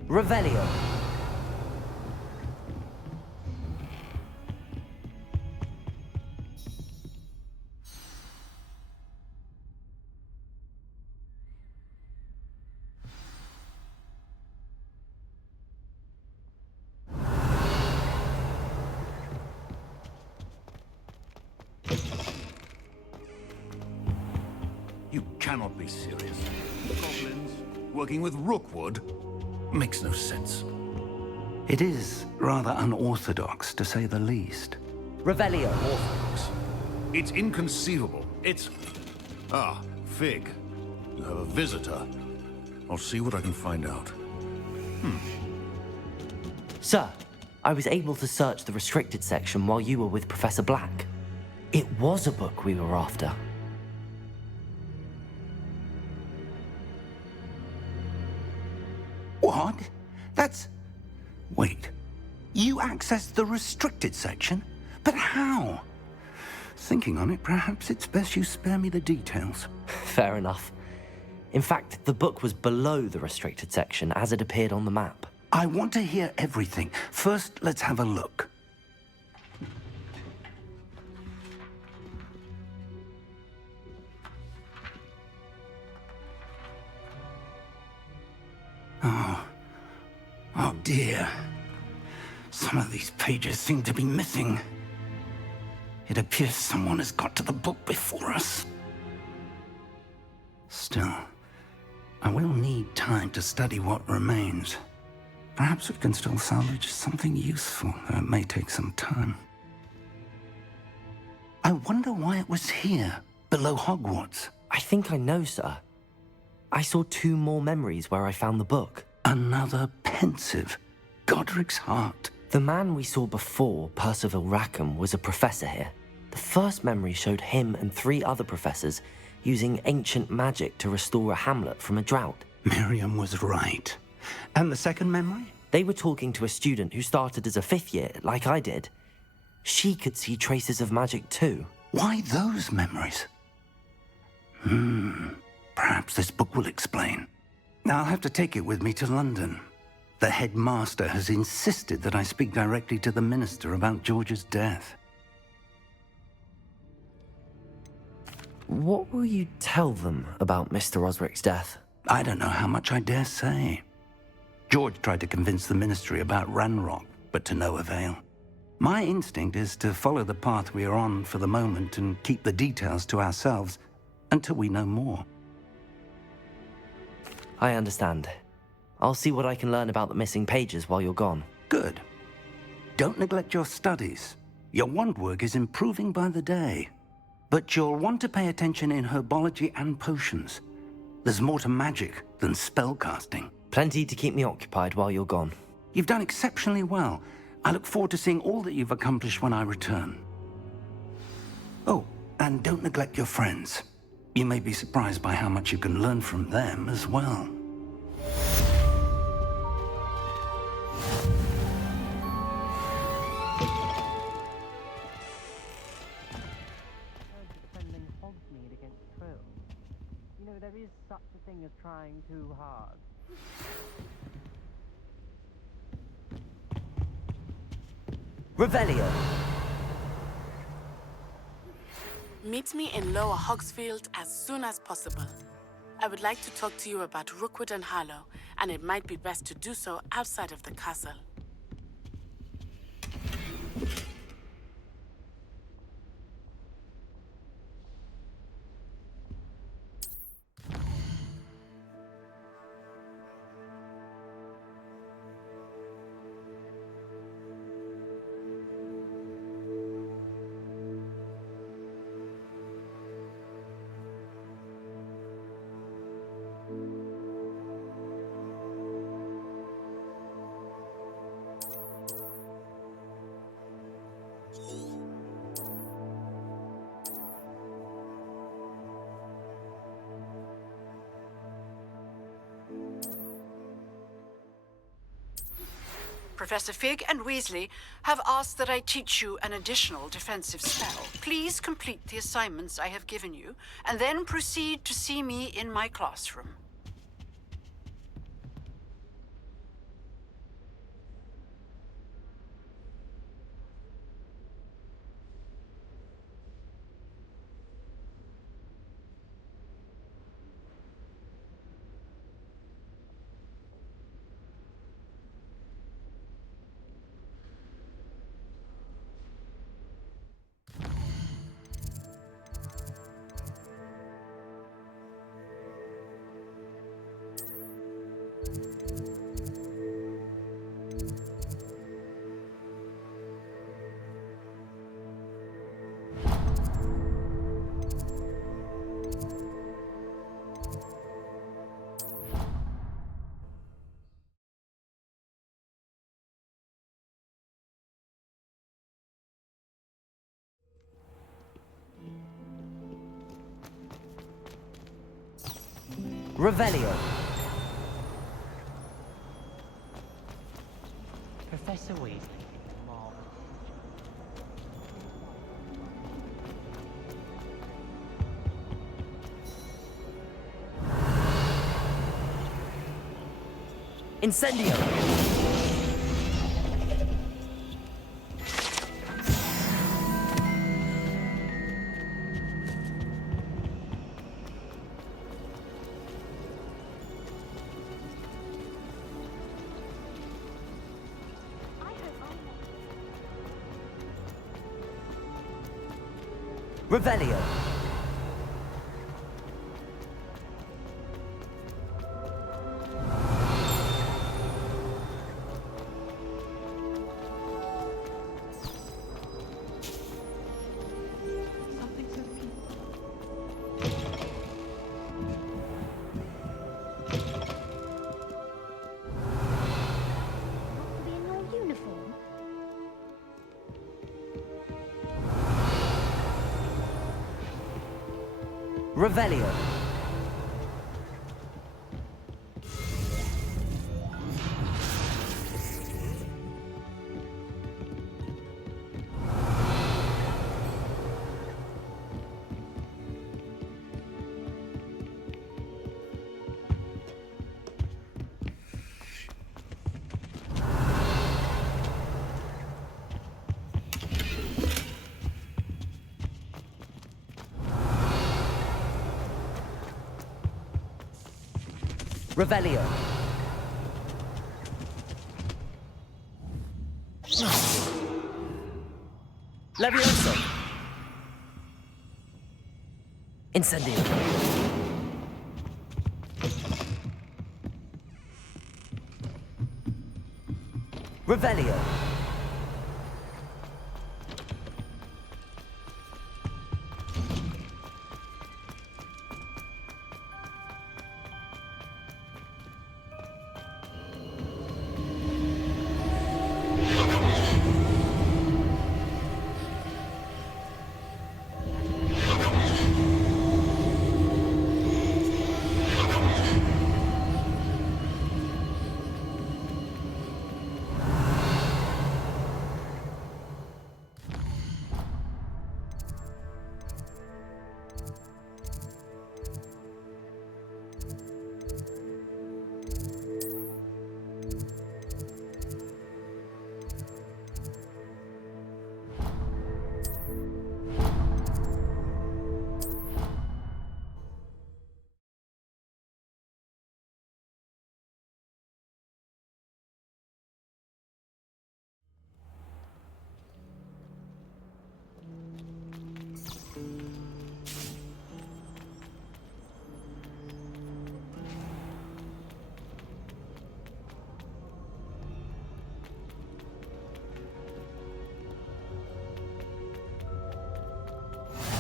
Revelio. You cannot be serious. Goblins working with Rookwood makes no sense. It is rather unorthodox, to say the least. Revelio. Orthodox. It's inconceivable. It's... Ah, Fig. You have a visitor. I'll see what I can find out. Sir, I was able to search the restricted section while you were with Professor Black. It was a book we were after. What? That's... Wait. You accessed the restricted section? But how? Thinking on it, perhaps it's best you spare me the details. Fair enough. In fact, the book was below the restricted section as it appeared on the map. I want to hear everything. First, let's have a look. Oh dear. Some of these pages seem to be missing. It appears someone has got to the book before us. Still, I will need time to study what remains. Perhaps we can still salvage something useful, though it may take some time. I wonder why it was here, below Hogwarts. I think I know, sir. I saw 2 more memories where I found the book. Another pensive. Godric's heart. The man we saw before, Percival Rackham, was a professor here. The first memory showed him and 3 other professors using ancient magic to restore a hamlet from a drought. Miriam was right. And the second memory? They were talking to a student who started as a 5th year, like I did. She could see traces of magic too. Why those memories? Perhaps this book will explain. Now I'll have to take it with me to London. The headmaster has insisted that I speak directly to the minister about George's death. What will you tell them about Mr. Osric's death? I don't know how much I dare say. George tried to convince the ministry about Ranrock, but to no avail. My instinct is to follow the path we are on for the moment and keep the details to ourselves until we know more. I understand. I'll see what I can learn about the missing pages while you're gone. Good. Don't neglect your studies. Your wand work is improving by the day. But you'll want to pay attention in herbology and potions. There's more to magic than spellcasting. Plenty to keep me occupied while you're gone. You've done exceptionally well. I look forward to seeing all that you've accomplished when I return. Oh, and don't neglect your friends. You may be surprised by how much you can learn from them as well. There is such a thing as trying too hard. Revelio! Meet me in Lower Hogsfield as soon as possible. I would like to talk to you about Rookwood and Harlow, and it might be best to do so outside of the castle. Professor Fig and Weasley have asked that I teach you an additional defensive spell. Please complete the assignments I have given you, and then proceed to see me in my classroom. Revelio! Professor Weasley. Mom. Incendio! Revelio! Revelio. Revelio. Levioso. Incendio. Revelio.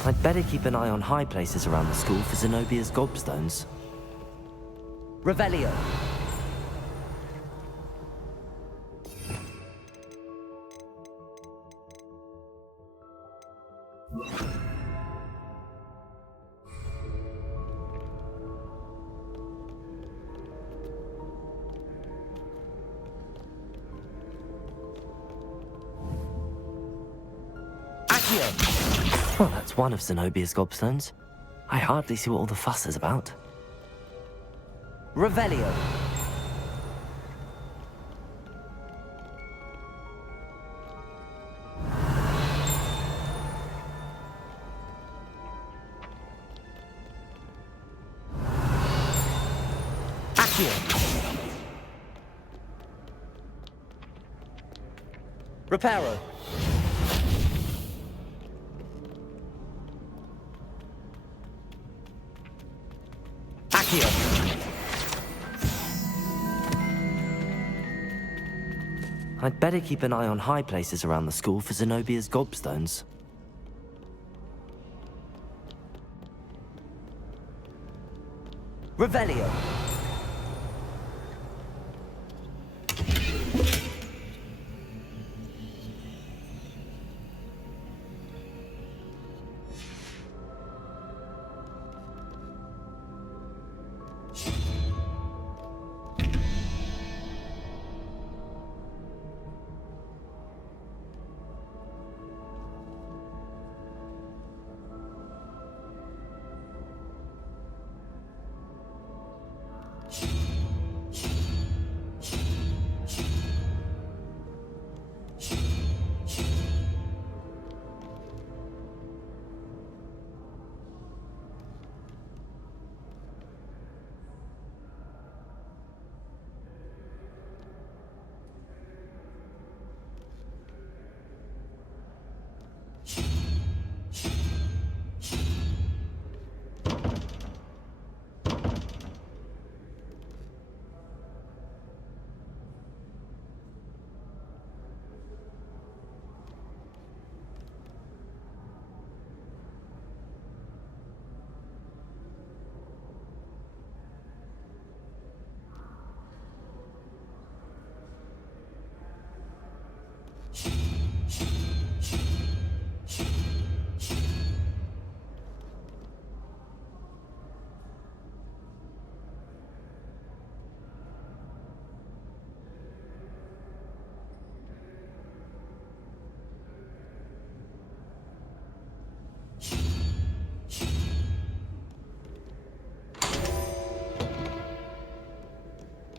I'd better keep an eye on high places around the school for Zenobia's gobstones. Revelio. Well, that's one of Zenobia's gobstones. I hardly see what all the fuss is about. Revelio. Accio. Reparo. I'd better keep an eye on high places around the school for Zenobia's gobstones. Revelio.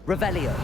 Revelio.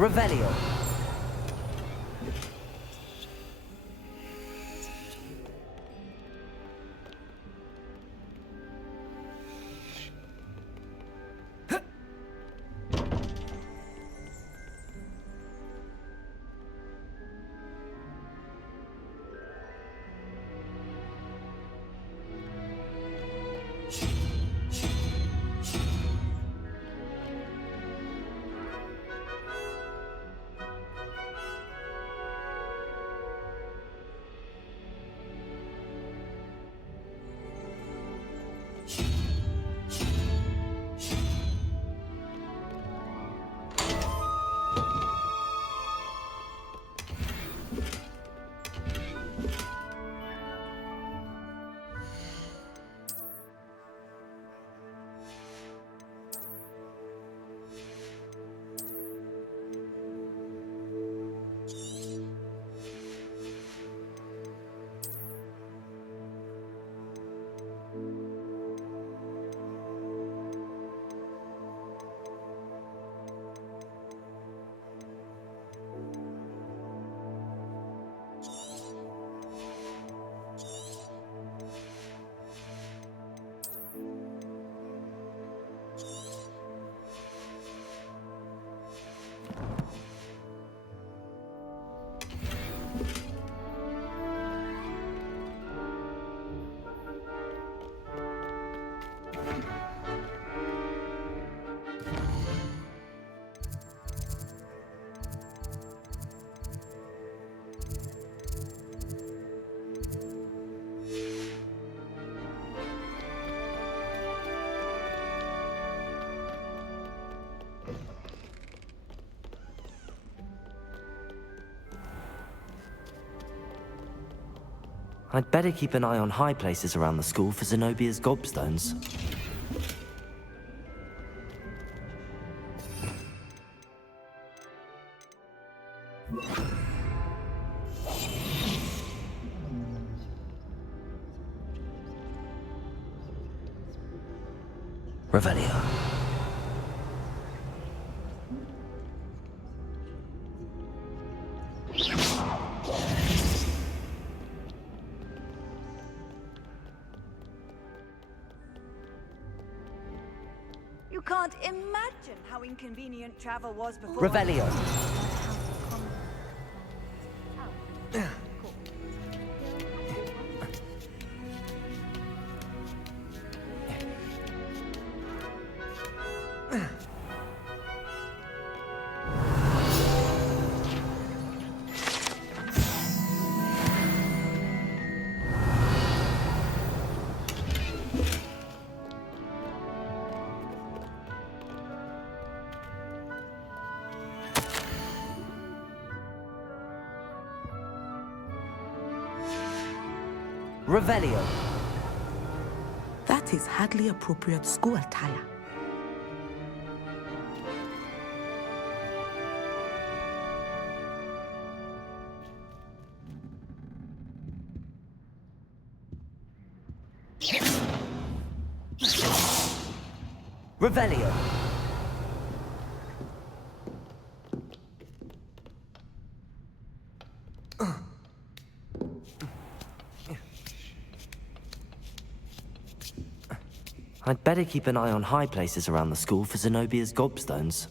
Revelio. I'd better keep an eye on high places around the school for Zenobia's gobstones. Revelio. You can't imagine how inconvenient travel was before. Revelio. Revelio. That is hardly appropriate school attire. Revelio. I'd better keep an eye on high places around the school for Zenobia's gobstones.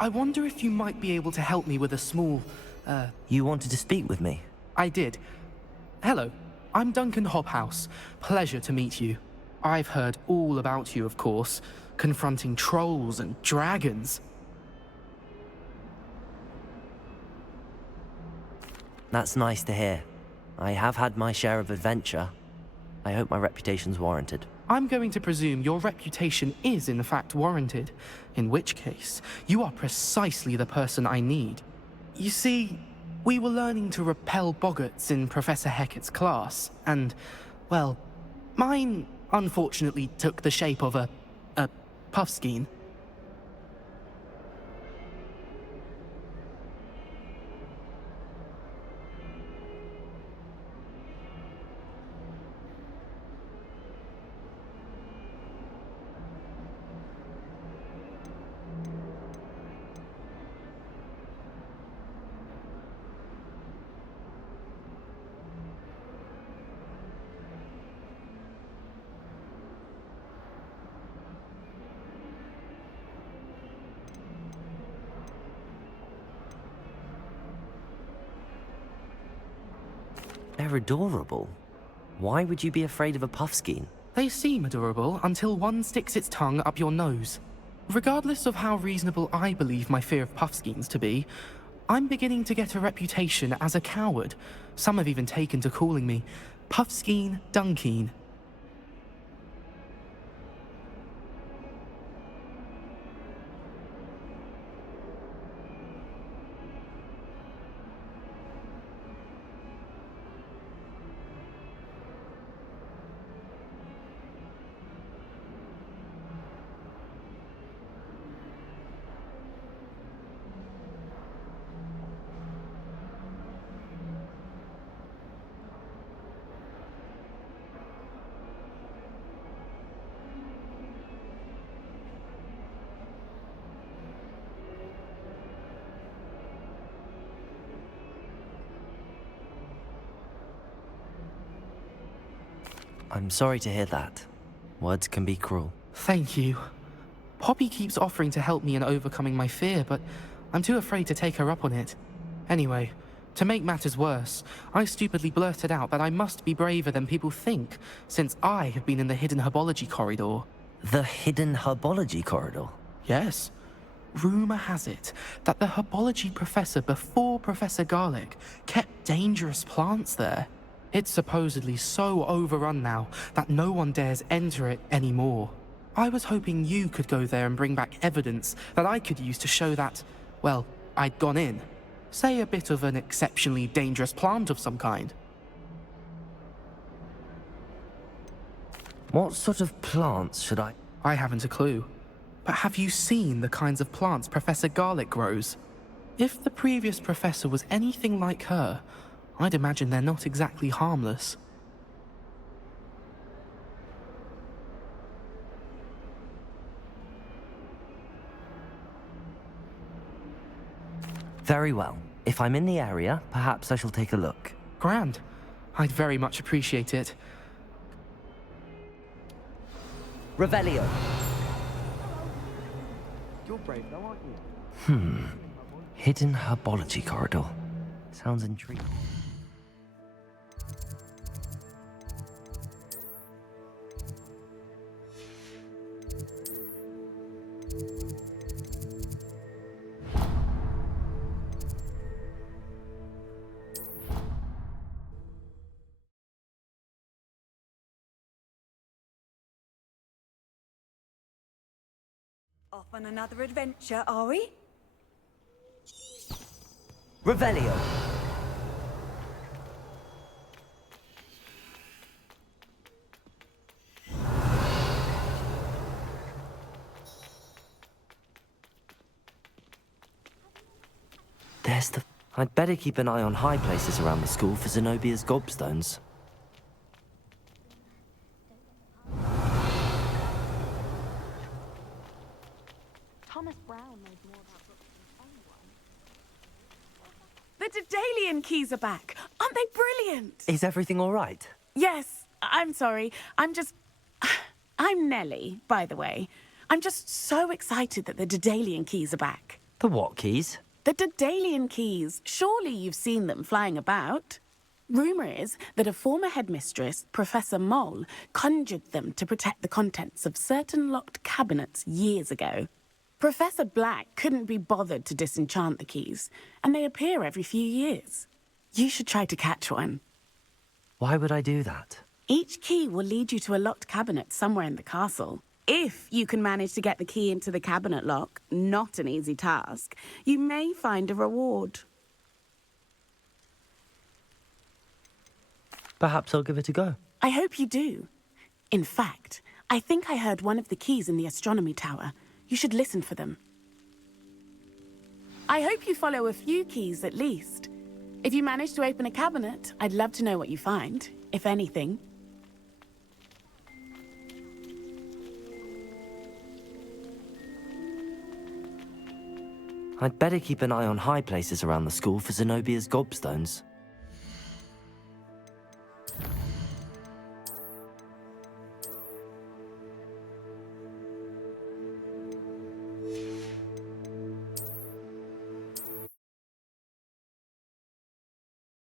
I wonder if you might be able to help me with a small, You wanted to speak with me? I did. Hello, I'm Duncan Hobhouse. Pleasure to meet you. I've heard all about you, of course, confronting trolls and dragons. That's nice to hear. I have had my share of adventure. I hope my reputation's warranted. I'm going to presume your reputation is in fact warranted, in which case, you are precisely the person I need. You see, we were learning to repel boggarts in Professor Hecat's class, and, well, mine unfortunately took the shape of a puffskein. They're adorable. Why would you be afraid of a puffskein? They seem adorable until one sticks its tongue up your nose. Regardless of how reasonable I believe my fear of puffskeins to be, I'm beginning to get a reputation as a coward. Some have even taken to calling me Puffskein Dunkeen. I'm sorry to hear that. Words can be cruel. Thank you. Poppy keeps offering to help me in overcoming my fear, but I'm too afraid to take her up on it. Anyway, to make matters worse, I stupidly blurted out that I must be braver than people think, since I have been in the hidden herbology corridor. The hidden herbology corridor? Yes. Rumor has it that the herbology professor before Professor Garlic kept dangerous plants there. It's supposedly so overrun now that no one dares enter it anymore. I was hoping you could go there and bring back evidence that I could use to show that, well, I'd gone in. Say a bit of an exceptionally dangerous plant of some kind. What sort of plants should I... I haven't a clue. But have you seen the kinds of plants Professor Garlic grows? If the previous professor was anything like her, I'd imagine they're not exactly harmless. Very well. If I'm in the area, perhaps I shall take a look. Grand. I'd very much appreciate it. Revelio. You're brave though, aren't you? Hidden herbology corridor. Sounds intriguing. Off on another adventure, are we? Revelio. There's the... I'd better keep an eye on high places around the school for Zenobia's gobstones. Thomas Brown knows more about books than anyone. The Daedalian keys are back. Aren't they brilliant? Is everything all right? Yes, I'm sorry. I'm Nellie, by the way. I'm just so excited that the Daedalian keys are back. The what keys? The Daedalian keys. Surely you've seen them flying about. Rumour is that a former headmistress, Professor Moll, conjured them to protect the contents of certain locked cabinets years ago. Professor Black couldn't be bothered to disenchant the keys, and they appear every few years. You should try to catch one. Why would I do that? Each key will lead you to a locked cabinet somewhere in the castle. If you can manage to get the key into the cabinet lock, not an easy task, you may find a reward. Perhaps I'll give it a go. I hope you do. In fact, I think I heard one of the keys in the astronomy tower. You should listen for them. I hope you follow a few keys at least. If you manage to open a cabinet, I'd love to know what you find, if anything. I'd better keep an eye on high places around the school for Zenobia's gobstones.